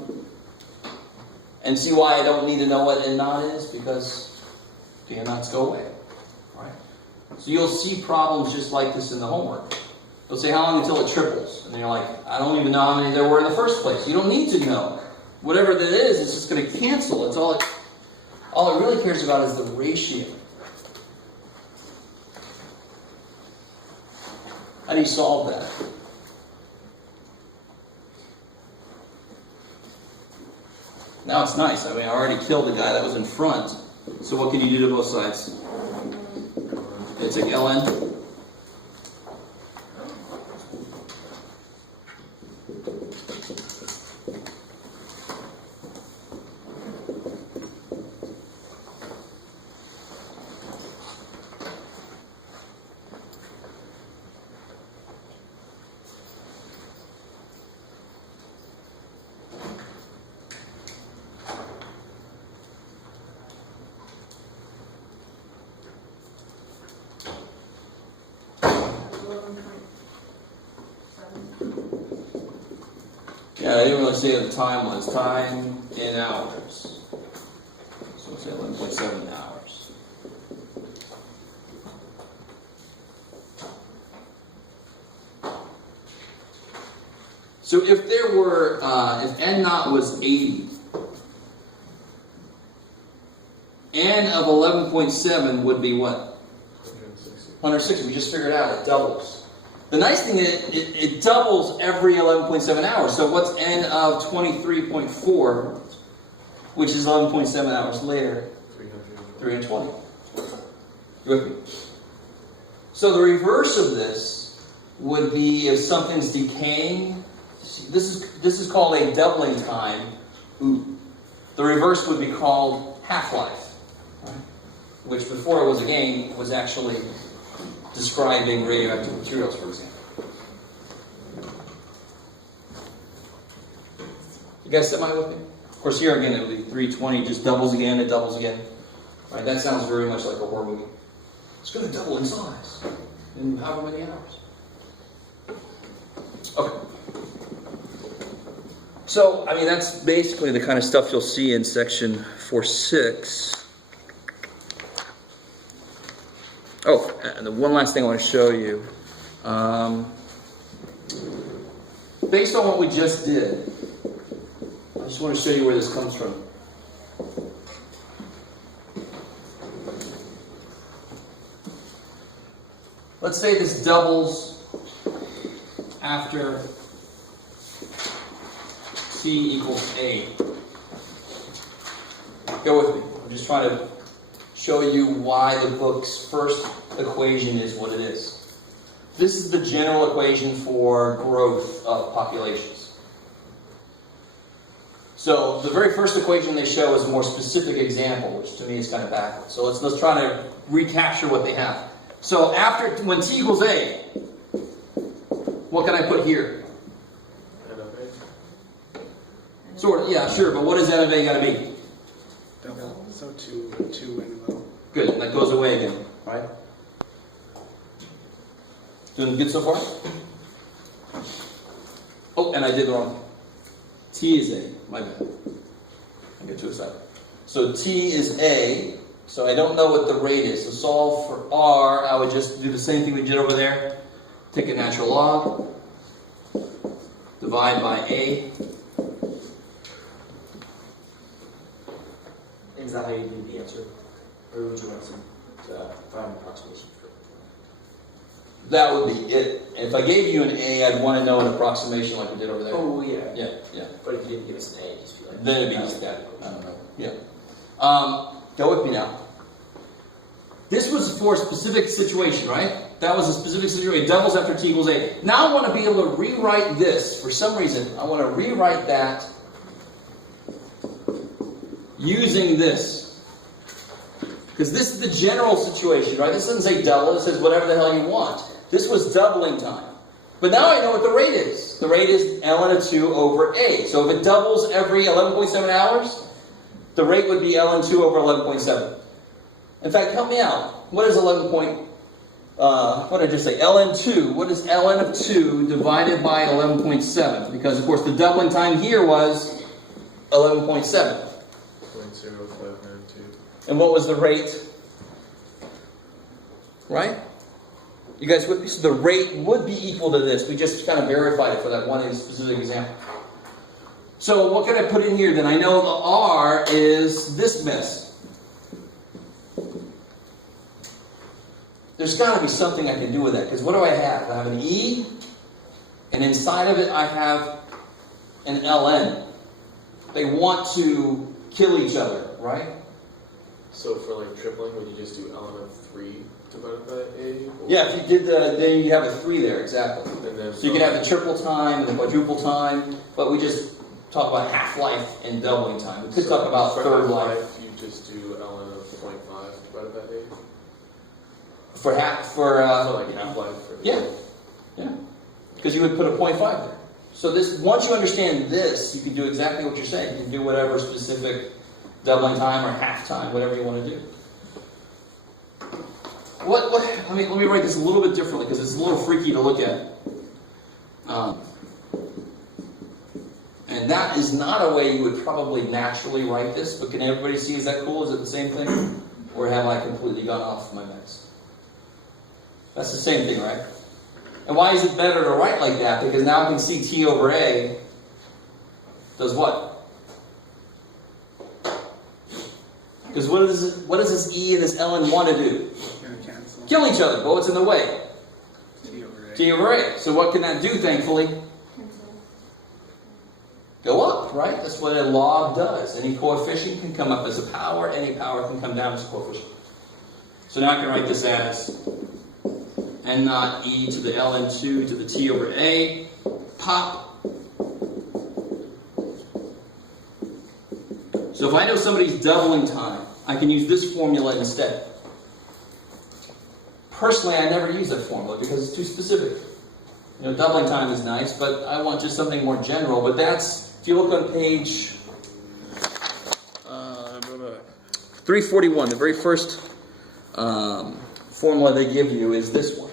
And see why I don't need to know what N naught is? Because the N naughts go away. Right? So you'll see problems just like this in the homework. They'll say, how long until it triples? And you're like, I don't even know how many there were in the first place. You don't need to know. Whatever that is, it's just going to cancel. It's all it really cares about is the ratio. How do you solve that? Now it's nice. I mean, I already killed the guy that was in front. So what can you do to both sides? It's like ln. Yeah, I didn't really say what the time was. Time in hours. So we'll say 11.7 hours. So if there were, if N naught was 80, N of 11.7 would be what? 160. We just figured out it doubles. The nice thing is it doubles every 11.7 hours. So what's N of 23.4, which is 11.7 hours later? 320. You with me? So the reverse of this would be if something's decaying. This is called a doubling time. Ooh. The reverse would be called half-life, right? Which before it was a game was actually describing radioactive materials, for example. You guys semi with me? Of course, here again it would be 320, just doubles again, it doubles again. Right? That sounds very much like a horror movie. It's going to double in size in however many hours. Okay. So, I mean, that's basically the kind of stuff you'll see in section 4.6. Oh, and the one last thing I want to show you. Based on what we just did, I just want to show you where this comes from. Let's say this doubles after C equals A. Go with me. I'm just trying to show you why the book's first equation is what it is. This is the general equation for growth of populations. So the very first equation they show is a more specific example, which to me is kind of backwards. So let's try to recapture what they have. So when t equals A, what can I put here? Sort of, yeah, sure, but what is n of A got to be? Double. So two in the middle. Good, and that goes away again, right? Doing good so far? Oh, and I did the wrong thing. T is A, my bad. I get too excited. So T is A, so I don't know what the rate is. To solve for R, I would just do the same thing we did over there. Take a natural log, divide by A. Is that how you do the answer? Or would you want to find an approximation for it? That would be it. If I gave you an A, I'd want to know an approximation like we did over there. Oh, yeah. Yeah. But if you didn't give us an A, just be like... Then it'd be static. I don't know. Yeah. Go with me now. This was for a specific situation, right? That was a specific situation. It doubles after t equals A. Now I want to be able to rewrite this. For some reason, I want to rewrite that using this. Because this is the general situation, right? This doesn't say double. It says whatever the hell you want. This was doubling time. But now I know what the rate is. The rate is ln of 2 over A. So if it doubles every 11.7 hours, the rate would be ln 2 over 11.7. In fact, help me out. What is 11.7 what did I just say? ln2. What is ln of 2 divided by 11.7? Because, of course, the doubling time here was 11.7. 0.0592. And what was the rate? Right? You guys, so the rate would be equal to this. We just kind of verified it for that one specific example. So what can I put in here then? I know the R is this mess. There's got to be something I can do with that. Because what do I have? I have an E, and inside of it I have an ln. They want to kill each other, right? So for like tripling, would you just do ln of 3 divided by a? Or- Yeah, if you did then you have a 3 there, exactly. And then So you can have the triple time and the quadruple time, but we just talk about half-life and doubling time. We could talk about for third life. half-life, you just do ln of 0.5 divided by a. For So like half-life. For yeah. Because you would put a 0.5 there. So this, once you understand this, you can do exactly what you're saying. You can do whatever specific doubling time or half time, whatever you want to do. I mean, let me write this a little bit differently because it's a little freaky to look at. And that is not a way you would probably naturally write this, but can everybody see? Is that cool? Is it the same thing? Or have I completely gone off my meds? That's the same thing, right? And why is it better to write like that? Because now I can see T over A does what? Because what does this E and this ln want to do? Cancel. Kill each other, but what's in the way? T over A. T over A. So what can that do, thankfully? Go up, right? That's what a log does. Any coefficient can come up as a power, any power can come down as a coefficient. So now I can write this as n naught e to the ln2 to the t over a, pop. So if I know somebody's doubling time, I can use this formula instead. Personally, I never use that formula because it's too specific. You know, doubling time is nice, but I want just something more general. But that's, if you look on page 341, the very first formula they give you is this one.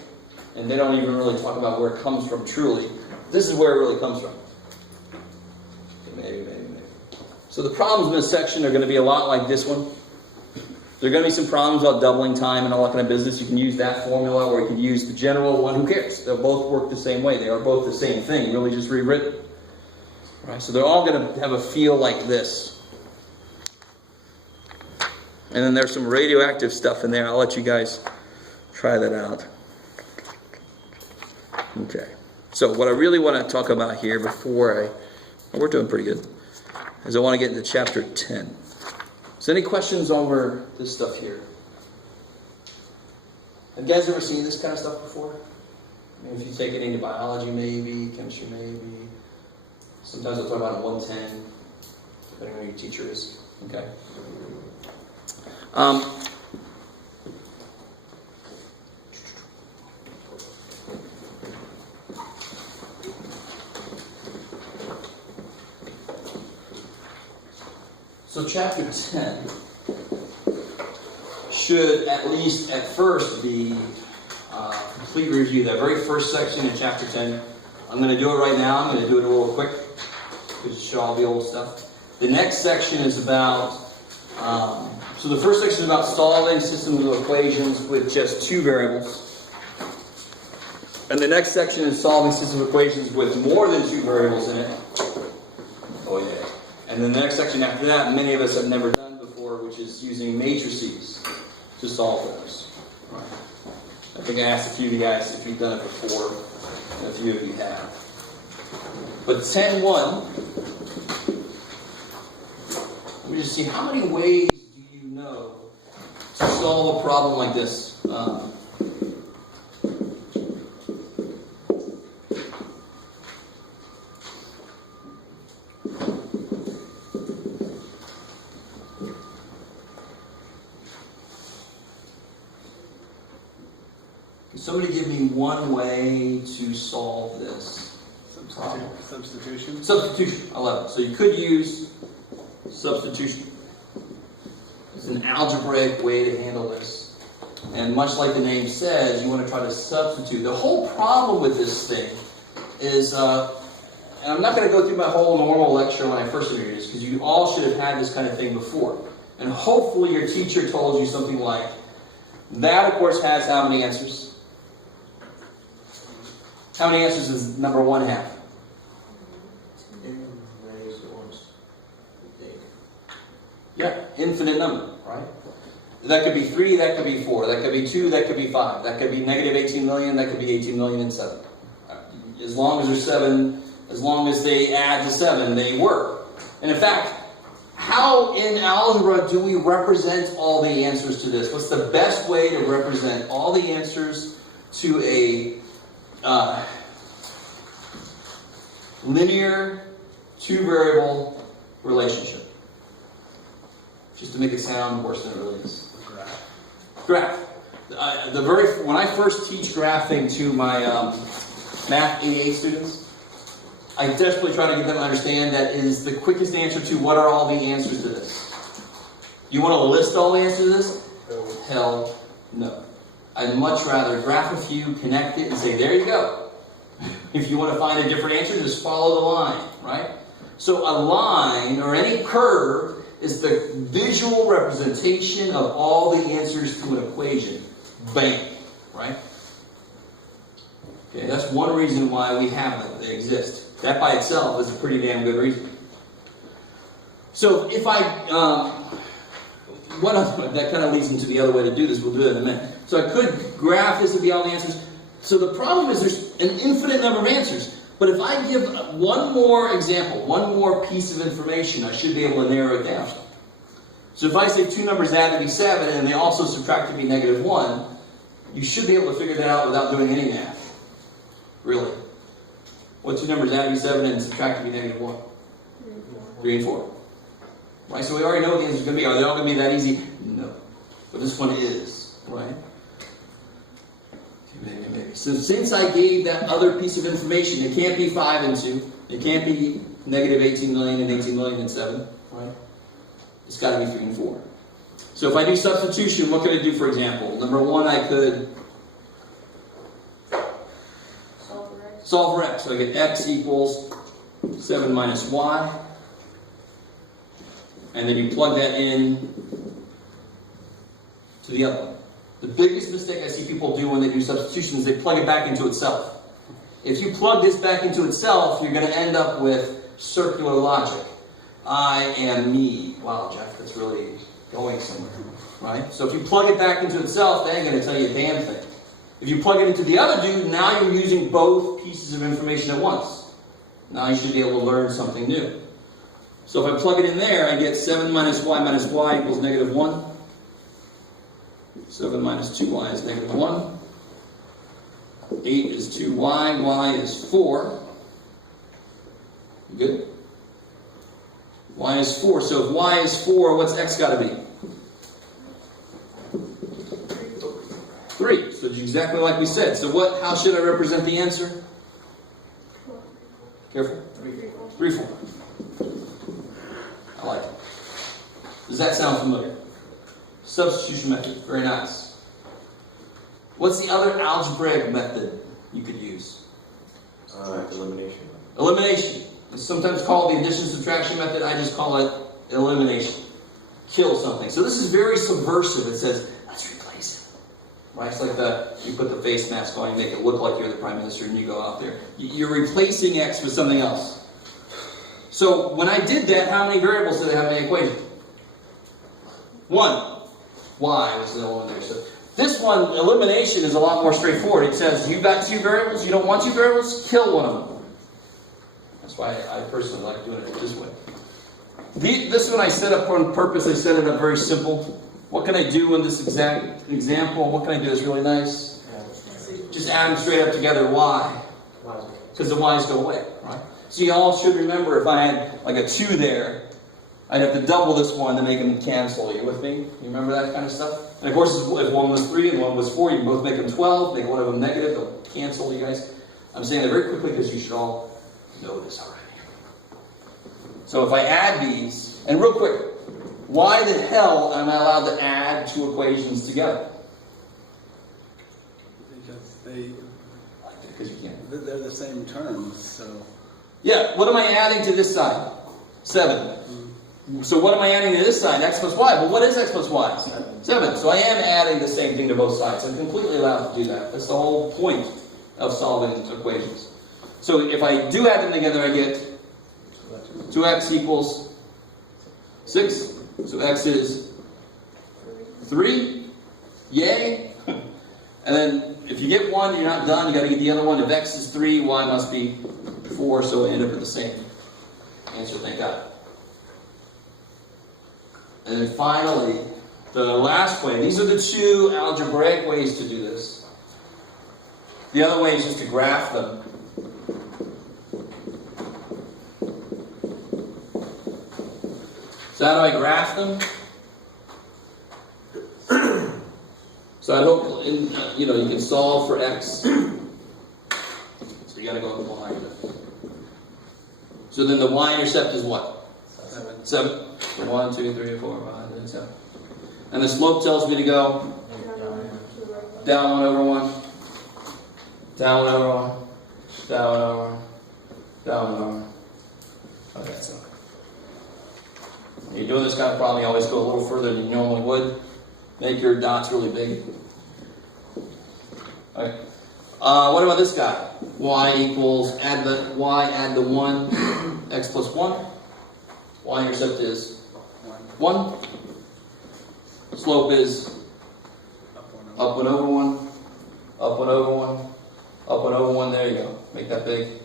And they don't even really talk about where it comes from truly. This is where it really comes from. Maybe. So the problems in this section are going to be a lot like this one. There are going to be some problems about doubling time and all that kind of business. You can use that formula, or you can use the general one. Who cares? They'll both work the same way. They are both the same thing, really just rewritten. Right? So they're all going to have a feel like this. And then there's some radioactive stuff in there. I'll let you guys try that out. Okay. So what I really want to talk about here we're doing pretty good, is I want to get into chapter 10. So any questions over this stuff here? Have you guys ever seen this kind of stuff before? I mean, if you take it into biology, maybe, chemistry, maybe. Sometimes I'll talk about it 110, depending on who your teacher is. Okay. So chapter 10 should, at least at first, be a complete review. That very first section in chapter 10. I'm going to do it right now. I'm going to do it real quick, because it should all be old stuff. The next section is about, so the first section is about solving systems of equations with just two variables. And the next section is solving systems of equations with more than two variables in it. Oh yeah. And then the next section after that, many of us have never done before, which is using matrices to solve those. Right. I think I asked a few of you guys if you've done it before, and a few of you have. But 10.1, let me just see, how many ways do you know to solve a problem like this? Somebody give me one way to solve this problem. Substitution. Substitution, I love it. So you could use substitution. It's an algebraic way to handle this. And much like the name says, you want to try to substitute. The whole problem with this thing is, and I'm not going to go through my whole normal lecture when I first introduced, because you all should have had this kind of thing before. And hopefully your teacher told you something like, that of course has how many answers? How many answers does number 1 have? Yeah, infinite number, right? That could be 3, that could be 4, that could be 2, that could be 5, that could be negative 18 million, that could be 18 million and 7. As long as there's 7, as long as they add to 7, they work. And in fact, how in algebra do we represent all the answers to this? What's the best way to represent all the answers to a linear 2-variable relationship? Just to make it sound worse than it really is. Graph. When I first teach graphing to my Math 88 students, I desperately try to get them to understand that is the quickest answer to what are all the answers to this. You want to list all the answers to this? Hell no. I'd much rather graph a few, connect it, and say, there you go. If you want to find a different answer, just follow the line, right? So a line, or any curve, is the visual representation of all the answers to an equation. Bam, right? Okay, that's one reason why we have them. They exist. That by itself is a pretty damn good reason. So if I, that kind of leads into the other way to do this. We'll do it in a minute. So I could graph this to be all the answers. So the problem is there's an infinite number of answers. But if I give one more example, one more piece of information, I should be able to narrow it down. So if I say 2 numbers add to be 7 and they also subtract to be negative 1, you should be able to figure that out without doing any math. Really. What 2 numbers add to be 7 and subtract to be negative 1? 3 and 4. Right? So we already know what the answer is going to be. Are they all going to be that easy? No. But this one is. Right? Maybe. So since I gave that other piece of information, it can't be 5 and 2. It can't be negative 18 million and 18 million and 7. Right? It's got to be 3 and 4. So if I do substitution, what could I do, for example? Number 1, I could solve for x. So I get x equals 7 minus y. And then you plug that in to the other one. The biggest mistake I see people do when they do substitution is they plug it back into itself. If you plug this back into itself, you're going to end up with circular logic. I am me. Wow, Jeff, that's really going somewhere, right? So if you plug it back into itself, they ain't going to tell you a damn thing. If you plug it into the other dude, now you're using both pieces of information at once. Now you should be able to learn something new. So if I plug it in there, I get 7 minus y equals negative 1. 7 minus 2y is negative 1. 8 is 2y, y is 4. Good? Y is 4. So if y is 4, what's x got to be? 3. So it's exactly like we said. So how should I represent the answer? Careful. 3, 4. I like it. Does that sound familiar? Substitution method. Very nice. What's the other algebraic method you could use? Elimination. Elimination. It's sometimes called the addition-subtraction method. I just call it elimination. Kill something. So this is very subversive. It says, let's replace it. Right? It's like you put the face mask on, you make it look like you're the Prime Minister, and you go out there. You're replacing X with something else. So when I did that, how many variables did I have in the equation? 1. Y was the eliminator. So this one, elimination, is a lot more straightforward. It says, you've got 2 variables, you don't want 2 variables, kill one of them. That's why I personally like doing it this way. This one I set up on purpose. I set it up very simple. What can I do in this exact example? What can I do that's really nice? Just add them straight up together. Why? Because the y's go away, right? So you all should remember, if I had like a 2 there, I'd have to double this one to make them cancel. Are you with me? You remember that kind of stuff? And of course, if one was 3 and one was 4, you can both make them 12, make one of them negative, they'll cancel, you guys. I'm saying that very quickly because you should all know this already. So if I add these, and real quick, why the hell am I allowed to add 2 equations together? Because you can't. They're the same terms, so. Yeah, what am I adding to this side? 7. So what am I adding to this side? X plus y. Well, what is x plus y? 7. So I am adding the same thing to both sides. I'm completely allowed to do that. That's the whole point of solving equations. So if I do add them together, I get 2x equals 6. So x is 3. Yay! And then if you get 1, you're not done. You got to get the other one. If x is 3, y must be 4. So I end up with the same answer. Thank God. And then finally, the last way. These are the 2 algebraic ways to do this. The other way is just to graph them. So how do I graph them? So I don't, you know, you can solve for x. So you got to go behind it. So then the y-intercept is what? 7. 1, 2, 3, 4, 5, 6, 7. And the slope tells me to go down 1 over 1, down 1 over 1, down 1 over 1, down 1 over 1. Okay, so when you're doing this kind of problem, you always go a little further than you normally would. Make your dots really big. Okay. What about this guy? Y equals, add the 1, x plus 1. Y-intercept is 1. Slope is up 1 over 1, up 1 over 1, up 1 over 1. There you go. Make that big.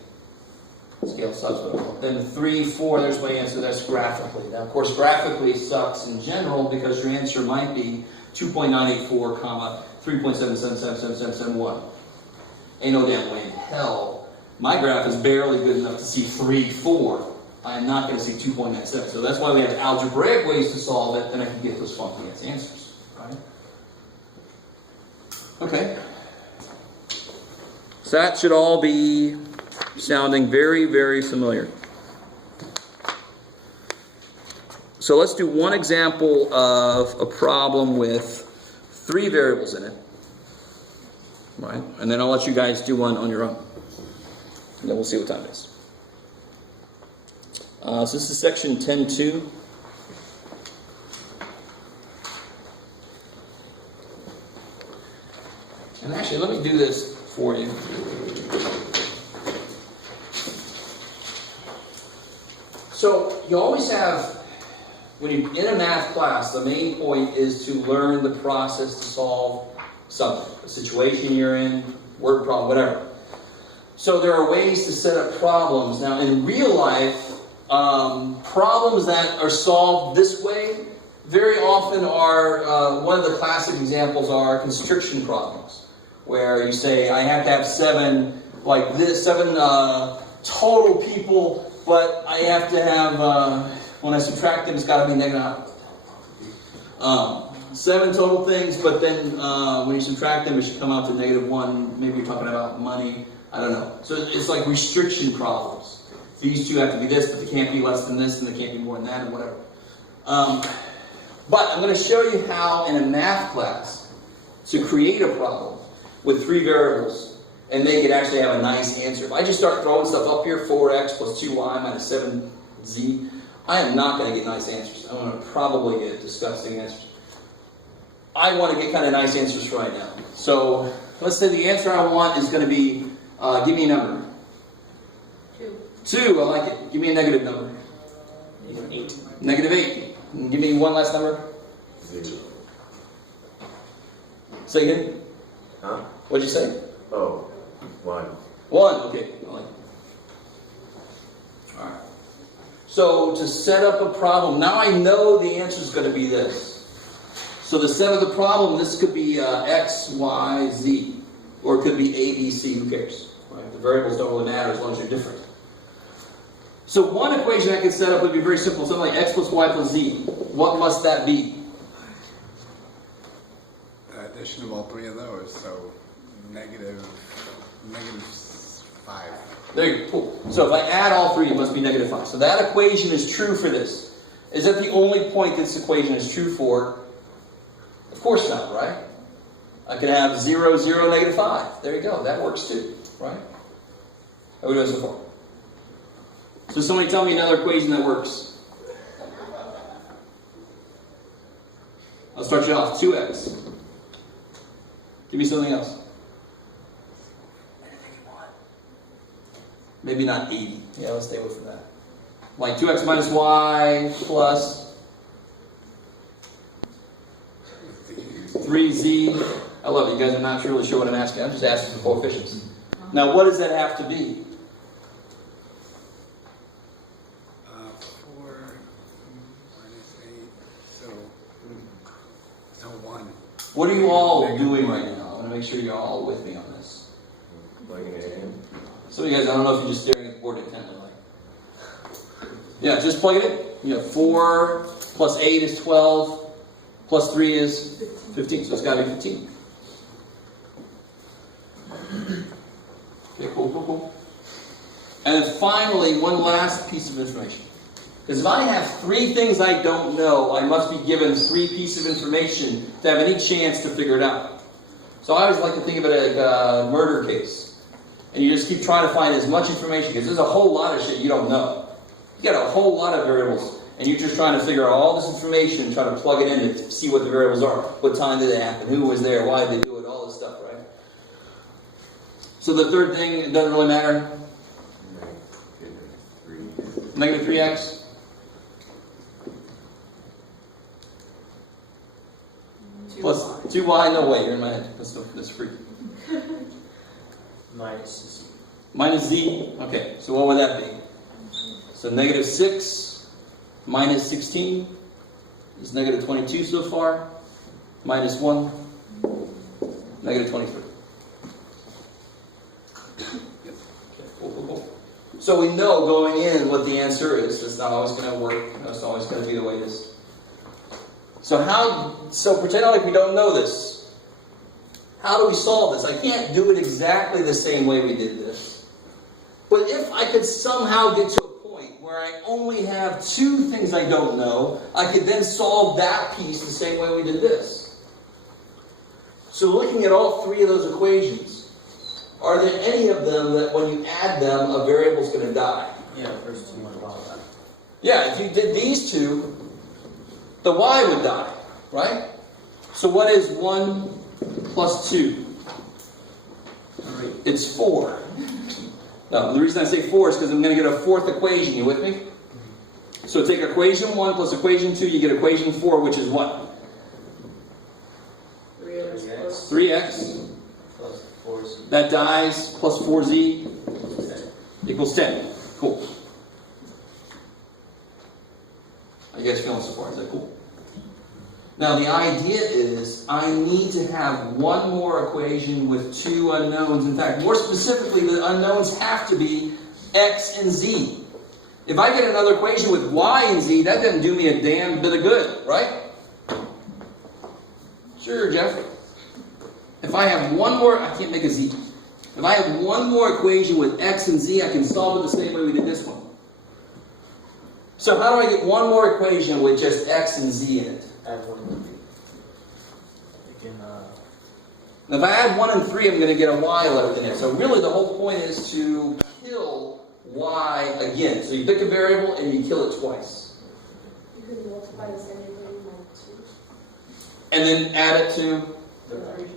Scale sucks, but then 3, 4, there's my answer. That's graphically. Now, of course, graphically sucks in general because your answer might be 2.984, comma 3.777771. Ain't no damn way in hell. My graph is barely good enough to see 3, 4. I am not going to see 2.97. So that's why we have algebraic ways to solve it, then I can get those funky ass answers. Right? Okay. So that should all be sounding very, very familiar. So let's do one example of a problem with 3 variables in it. Right? And then I'll let you guys do one on your own. And then we'll see what time it is. So this is section 10.2. And actually, let me do this for you. So you always have, when you're in a math class, the main point is to learn the process to solve something. A situation you're in, word problem, whatever. So there are ways to set up problems. Now in real life, problems that are solved this way very often are, one of the classic examples are constriction problems, where you say, I have to have 7 total people, but I have to have, when I subtract them, it's got to be negative. 7 total things, but then when you subtract them, it should come out to -1. Maybe you're talking about money. I don't know. So it's like restriction problems. These two have to be this, but they can't be less than this, and they can't be more than that, and whatever. But I'm going to show you how in a math class to create a problem with 3 variables and make it actually have a nice answer. If I just start throwing stuff up here, 4x plus 2y minus 7z, I am not going to get nice answers. I'm going to probably get disgusting answers. I want to get kind of nice answers right now. So let's say the answer I want is going to be, give me a number. 2, I like it. Give me a negative number. 8. Negative 8. And give me one last number. 0. Say again. Huh? What'd you say? Oh, 1. 1. Okay. I like it. All right. So to set up a problem, now I know the answer is going to be this. So to set up the problem, this could be x, y, z. Or it could be a, b, c. Who cares? Right? The variables don't really matter as long as you're different. So one equation I could set up would be very simple. Something like x plus y plus z. What must that be? Addition of all 3 of those, so negative 5. There you go. Cool. So if I add all 3, it must be negative 5. So that equation is true for this. Is that the only point this equation is true for? Of course not, right? I can have 0, 0, negative 5. There you go. That works too, right? How are we doing so far? So somebody tell me another equation that works. I'll start you off. 2x. Give me something else. Anything you want. Maybe not 80. Yeah, let's stay away from that. Like 2x minus y plus 3z. I love it. You guys are not really sure what I'm asking. I'm just asking for coefficients. Now, what does that have to be? 4 minus 8, so 1. What are you all doing right now? I want to make sure you're all with me on this. Plugging it in. Some of you guys, I don't know if you're just staring at the board intently. Yeah, just plug it in. You have 4 plus 8 is 12, plus 3 is 15, so it's got to be 15. Okay, cool. And then finally, one last piece of information. Because if I have 3 things I don't know, I must be given 3 pieces of information to have any chance to figure it out. So I always like to think of it like a murder case. And you just keep trying to find as much information, because there's a whole lot of shit you don't know. You got a whole lot of variables, and you're just trying to figure out all this information and try to plug it in to see what the variables are. What time did it happen? Who was there? Why did they do it? All this stuff, right? So the third thing, it doesn't really matter. Negative 3x. Plus 2y, no way, you're in my head. That's free. Minus z. Minus z, okay, so what would that be? So negative 6 minus 16 is negative 22 so far. Minus 1, negative 23. Okay, cool. So we know going in what the answer is. It's not always going to work. It's always going to be the way it is. So pretend like we don't know this. How do we solve this? I can't do it exactly the same way we did this. But if I could somehow get to a point where I only have 2 things I don't know, I could then solve that piece the same way we did this. So looking at all 3 of those equations, are there any of them that when you add them, a variable's going to die? Yeah, first 2 would follow that. Yeah, if you did these 2, the y would die, right? So what is 1 plus 2? It's 4. Now, the reason I say 4 is because I'm going to get a 4th equation. You with me? So take equation 1 plus equation 2, you get equation 4, which is what? 3x 3x. plus 4z. That dies, plus 4z equals 10. Cool. How you guys feeling so far? Is that cool? Now, the idea is I need to have one more equation with 2 unknowns. In fact, more specifically, the unknowns have to be x and z. If I get another equation with y and z, that doesn't do me a damn bit of good, right? Sure, Jeff. If I have one more, I can't make a z. If I have one more equation with x and z, I can solve it the same way we did this one. So how do I get one more equation with just x and z in it? Add 1 and 3. You can, Now if I add 1 and 3, I'm going to get a y left in there. So really the whole point is to kill y again. So you pick a variable and you kill it twice. You can multiply this anyway by 2. And then add it to, the right.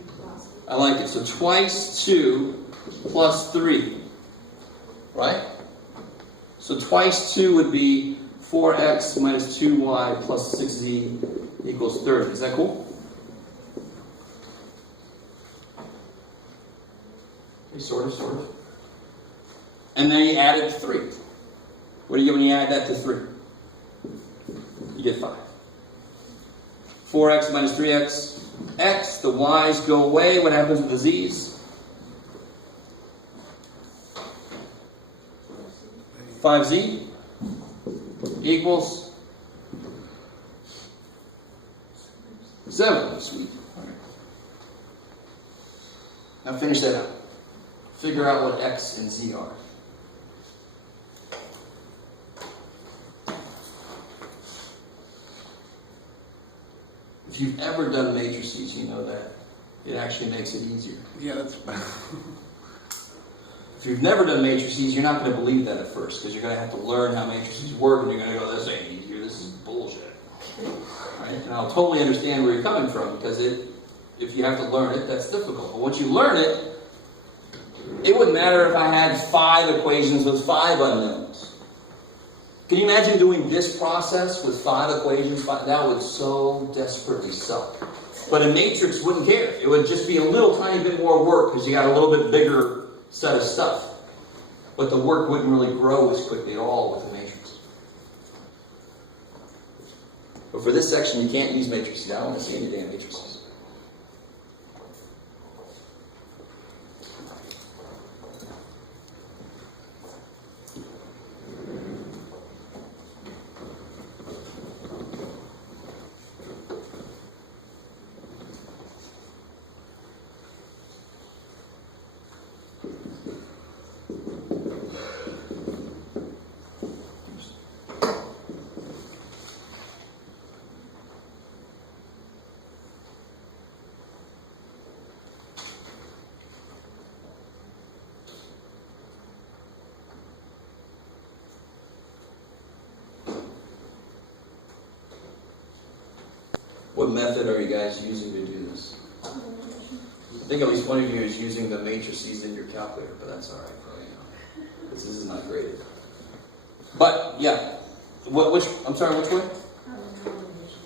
I like it. So twice 2 plus 3. Right? So twice 2 would be 4x minus 2y plus 6z equals 30. Is that cool? Okay, sort of. And then you added 3. What do you get when you add that to 3? You get 5. 4x minus 3x, x. The y's go away. What happens with the z's? 5z equals 7. Sweet. All right. Now finish that out. Figure out what x and z are. If you've ever done matrices, you know that it actually makes it easier. Yeah, that's. If you've never done matrices, you're not going to believe that at first, because you're going to have to learn how matrices work, and you're going to go, this ain't easier, this is bullshit. Right? And I'll totally understand where you're coming from, because if you have to learn it, that's difficult. But once you learn it, it wouldn't matter if I had 5 equations with 5 unknowns. Can you imagine doing this process with 5 equations? That would so desperately suck. But a matrix wouldn't care. It would just be a little tiny bit more work, because you got a little bit bigger set of stuff. But the work wouldn't really grow as quickly at all with a matrix. But for this section, you can't use matrices. I don't want to see any damn matrices. What method are you guys using to do this? I think at least one of you is using the matrices in your calculator, but that's alright for right now. This is not graded. But, yeah. Which way?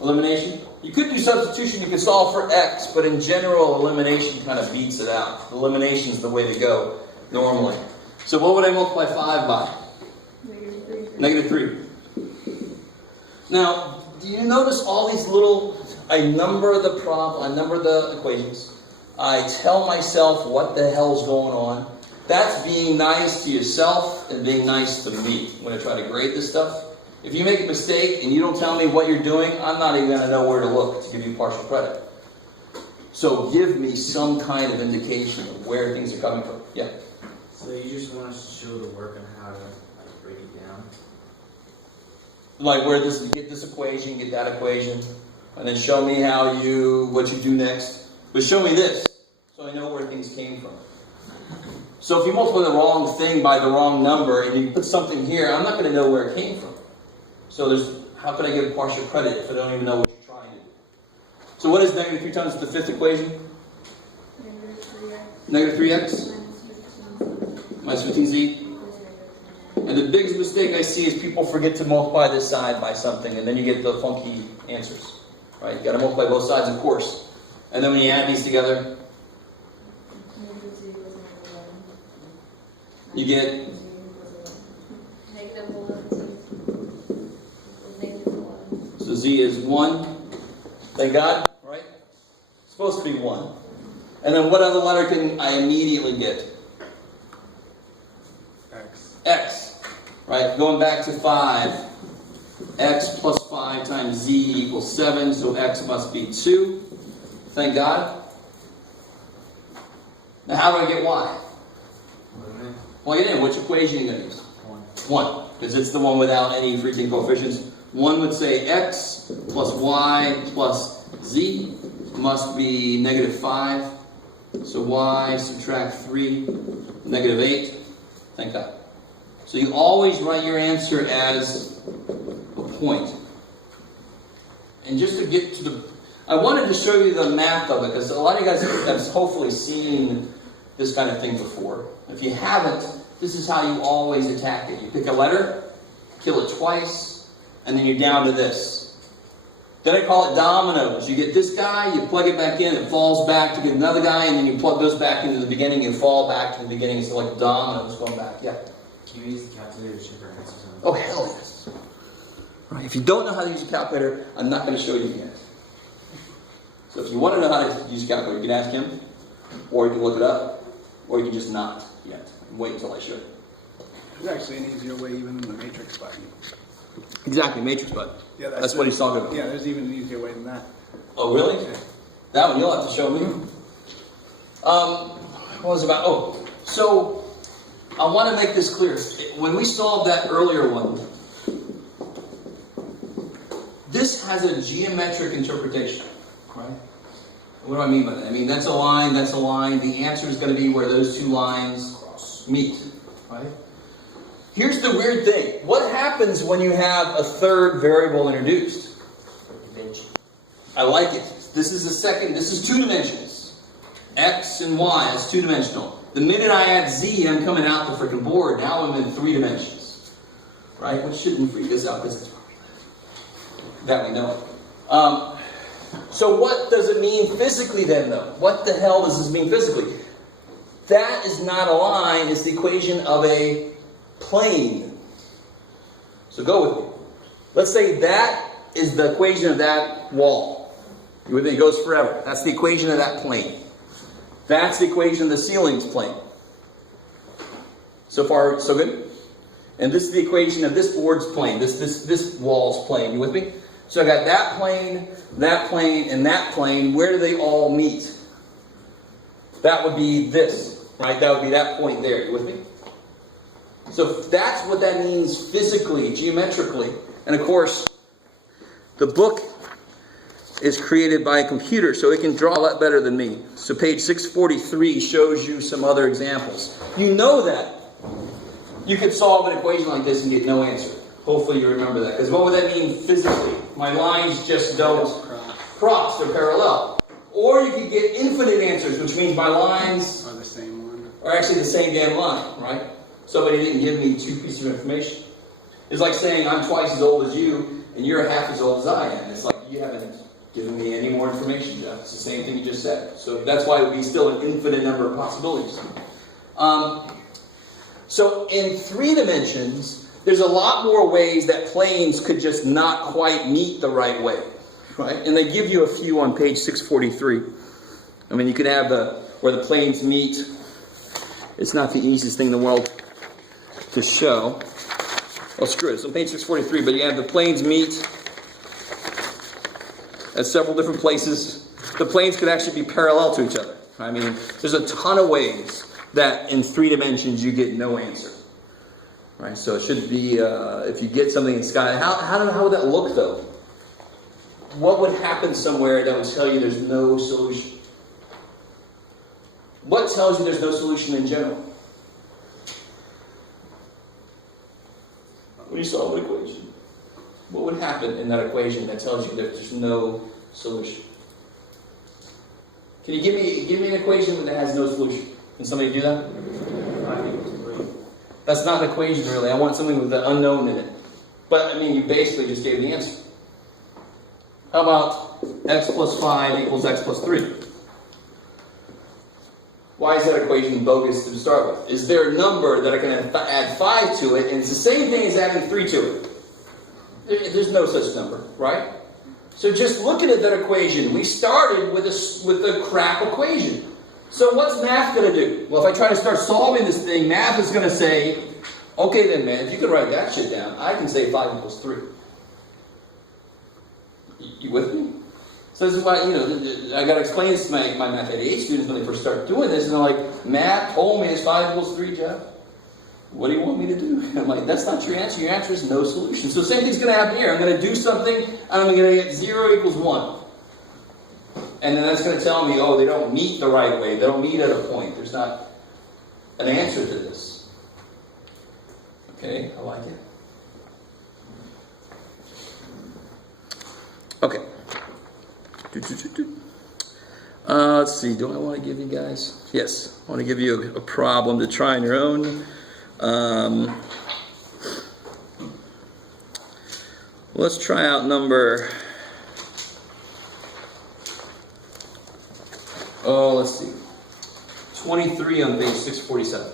Elimination? You could do substitution, you could solve for x, but in general, elimination kind of beats it out. Elimination is the way to go, normally. So what would I multiply 5 by? Negative 3. Now, do you notice all these little... I number the problem, I number the equations. I tell myself what the hell's going on. That's being nice to yourself and being nice to me when I try to grade this stuff. If you make a mistake and you don't tell me what you're doing, I'm not even going to know where to look to give you partial credit. So give me some kind of indication of where things are coming from. Yeah? So you just want us to show the work on how to break it down? Like where you get this equation, get that equation. And then show me what you do next. But show me this, so I know where things came from. So if you multiply the wrong thing by the wrong number, and you put something here, I'm not going to know where it came from. So how could I give partial credit if I don't even know what you're trying to do? So what is negative 3 times the 5th equation? Negative 3x. Minus 15z. And the biggest mistake I see is people forget to multiply this side by something, and then you get the funky answers. Right? You got to multiply both sides, of course. And then when you add these together, you get so z is 1. Thank God, right? It's supposed to be 1. And then what other letter can I immediately get? X. Right? Going back to 5. X plus 5 times z equals 7, so x must be 2. Thank God. Now how do I get y? Plug it in. Which equation are you going to use? 1. Because it's the one without any freaking coefficients. 1 would say x plus y plus z must be negative 5. So y subtract 3, negative 8. Thank God. So you always write your answer as a point. And just to get to I wanted to show you the math of it, because a lot of you guys have hopefully seen this kind of thing before. If you haven't, this is how you always attack it. You pick a letter, kill it twice, and then you're down to this. Then I call it dominoes. You get this guy, you plug it back in, it falls back to get another guy, and then you plug those back into the beginning, you fall back to the beginning. It's like dominoes going back. Yeah? Can you use the calculator to check our answers on? Oh, hell yes. Right. If you don't know how to use a calculator, I'm not going to show you yet. So if you want to know how to use a calculator, you can ask him, or you can look it up, or you can just not yet. Wait until I show you. There's actually an easier way even than the matrix button. Exactly, matrix button. Yeah, that's what he's talking about. Yeah, there's even an easier way than that. Oh, really? That one you'll have to show me. What was it about? Oh, so I want to make this clear. When we solved that earlier one, this has a geometric interpretation, right? What do I mean by that? I mean, that's a line, that's a line. The answer is going to be where those two lines meet, right? Here's the weird thing. What happens when you have a third variable introduced? I like it. This is two dimensions. X and Y, that's two dimensional. The minute I add Z, I'm coming out the freaking board. Now I'm in 3 dimensions. Right? Which shouldn't freak us out because that we know. So what does it mean physically then, though? What the hell does this mean physically? That is not a line, it's the equation of a plane. So go with me. Let's say that is the equation of that wall. You with me? It goes forever. That's the equation of that plane. That's the equation of the ceiling's plane. So far, so good? And this is the equation of this board's plane, this wall's plane. You with me? So I got that plane, and that plane. Where do they all meet? That would be this, right? That would be that point there. You with me? So that's what that means physically, geometrically. And of course, the book is created by a computer, so it can draw a lot better than me. So page 643 shows you some other examples. You know that you could solve an equation like this and get no answer. Hopefully you remember that. Because what would that mean physically? My lines just don't cross, they're parallel. Or you could get infinite answers, which means my lines Are the same one. are actually the same damn line, right? Somebody didn't give me 2 pieces of information. It's like saying I'm twice as old as you, and you're half as old as I am. It's like you haven't given me any more information, Jeff. It's the same thing you just said. So that's why it would be still an infinite number of possibilities. So in 3 dimensions, there's a lot more ways that planes could just not quite meet the right way, right? And they give you a few on page 643. I mean, you could have where the planes meet. It's not the easiest thing in the world to show. Well, screw it. It's on page 643, but you have the planes meet at several different places. The planes could actually be parallel to each other. I mean, there's a ton of ways that in 3 dimensions you get no answer. Right? So it should be, if you get something in sky, how would that look though? What would happen somewhere that would tell you there's no solution? What tells you there's no solution in general? When you solve an equation, what would happen in that equation that tells you that there's no solution? Can you give me an equation that has no solution? Can somebody do that? That's not an equation really. I want something with an unknown in it. But I mean, you basically just gave the answer. How about x plus 5 equals x plus 3? Why is that equation bogus to start with? Is there a number that I can add 5 to it, and it's the same thing as adding 3 to it? There's no such number, right? So just looking at that equation, we started with a crap equation. So what's math going to do? Well, if I try to start solving this thing, math is going to say, okay then man, if you can write that shit down, I can say 5 equals 3. You with me? So this is why, I got to explain this to my Math 88 students when they first start doing this, and they're like, Matt told me it's 5 equals 3, Jeff. What do you want me to do? I'm like, that's not your answer. Your answer is no solution. So the same thing's going to happen here. I'm going to do something, and I'm going to get 0 equals 1. And then that's going to tell me, oh, they don't meet the right way. They don't meet at a point. There's not an answer to this. Okay, I like it. Okay. Let's see. Do I want to give you guys? Yes. I want to give you a problem to try on your own. Let's try out number... let's see. 23 on page 647.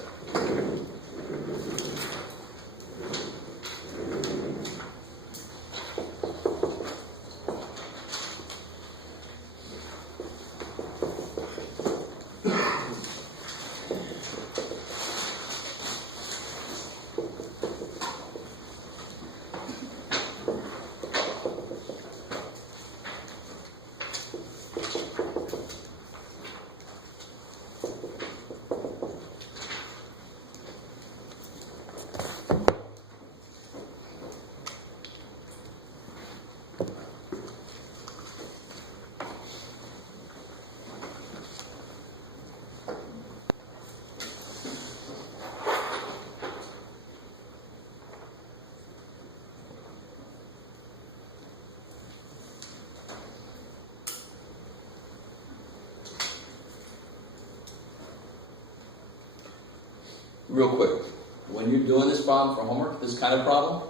real quick, when you're doing this problem for homework, this kind of problem,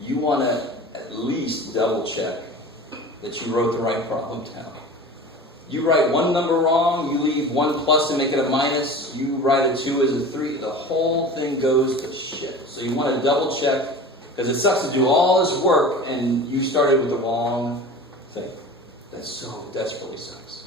you want to at least double check that you wrote the right problem down. You write one number wrong, you leave one plus and make it a minus, you write a 2 as a 3, the whole thing goes to shit. So you want to double check, because it sucks to do all this work and you started with the wrong thing. That so desperately sucks.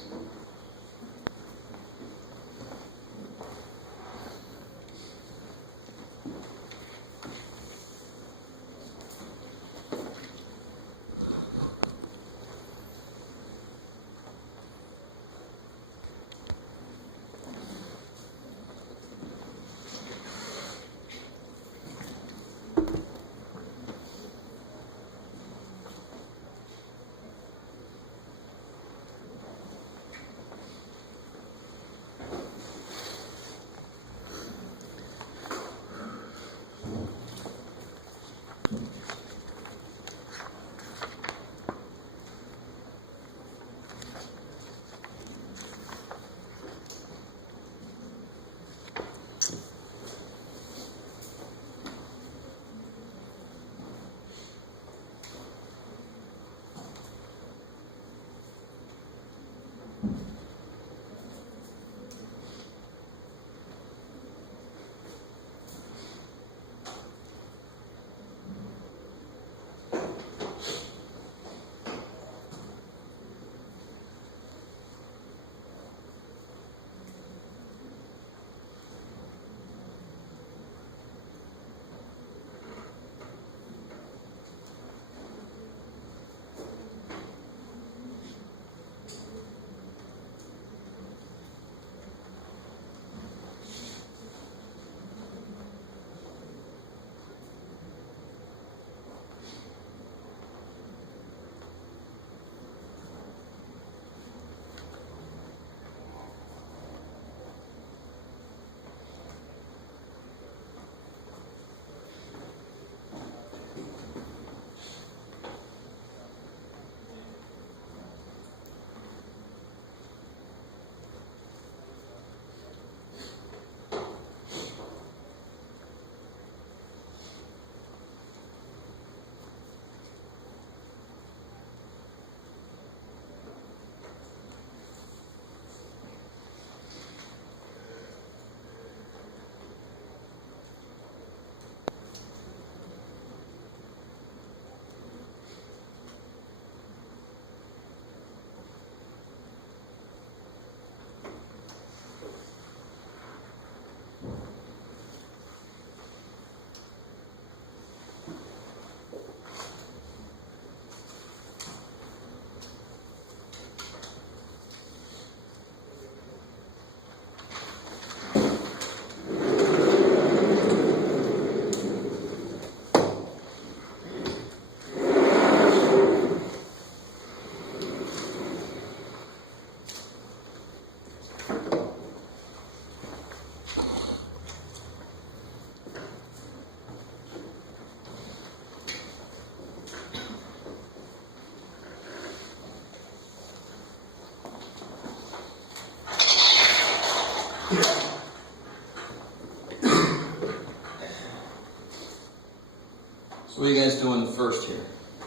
So what are you guys doing first here?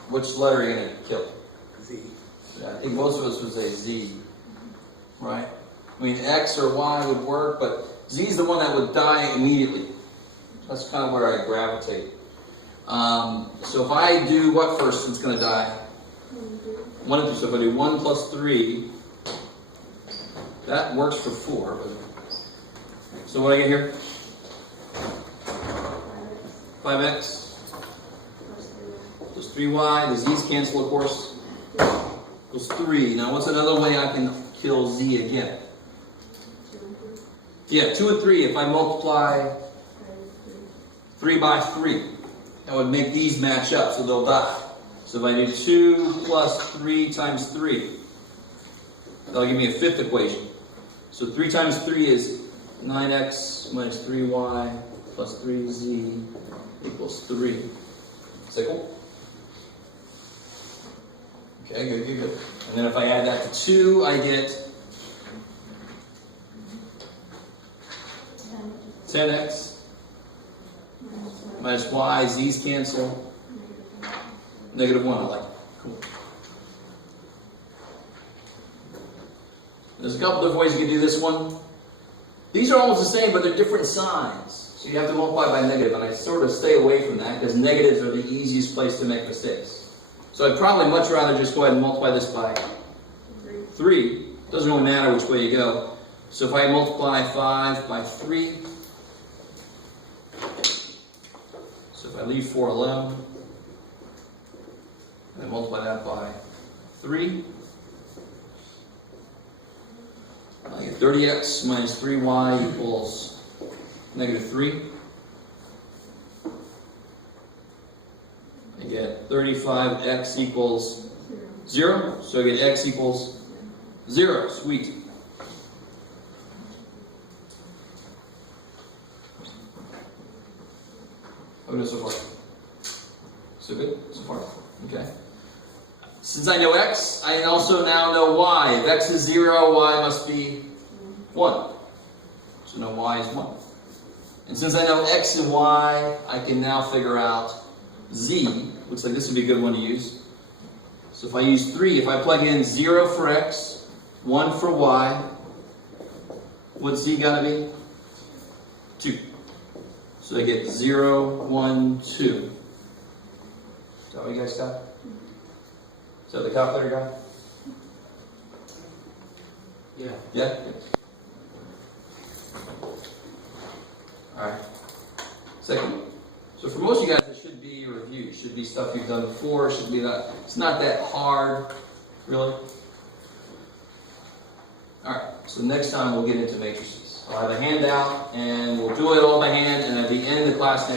Which letter are you going to kill? Z. I think most of us would say Z, right? I mean, X or Y would work, but Z is the one that would die immediately. That's kind of where I gravitate. So if I do what first, it's going to die? 1 and 3. So if I do 1 plus 3, that works for 4. So what do I get here? 5x plus 3y. The z's cancel, of course. Equals 3. Now what's another way I can kill z again? Yeah, 2 and 3. If I multiply 3 by 3, that would make these match up, so they'll die. So if I do 2 plus 3 times 3, that'll give me a fifth equation. So 3 times 3 is 9x minus 3y plus 3z equals 3. Is that cool? Okay, good. And then if I add that to 2, I get 10x minus y, z's cancel. Negative 1, I like it. Cool. There's a couple different ways you can do this one. These are almost the same, but they're different signs. So you have to multiply by negative, and I sort of stay away from that because negatives are the easiest place to make mistakes. So I'd probably much rather just go ahead and multiply this by 3. Doesn't really matter which way you go. So if I multiply 5 by 3, so if I leave 4 alone, and then multiply that by 3, I get 30x minus 3y equals negative 3. I get 35x equals 0, so I get x equals 0. Sweet. How good so far? So good? So far? Okay. Since I know x, I also now know y. If x is 0, y must be 1. So now y is 1. And since I know x and y, I can now figure out z. Looks like this would be a good one to use. So if I use 3, if I plug in 0 for x, 1 for y, what's z got to be? 2. So I get 0, 1, 2. Is that what you guys got? Is that the calculator guy? Yeah. Yeah? Alright. Second. So for most of you guys, it should be a review. It should be stuff you've done before. It should be that. It's not that hard, really. Alright. So next time we'll get into matrices. I'll have a handout and we'll do it all by hand, and at the end of the class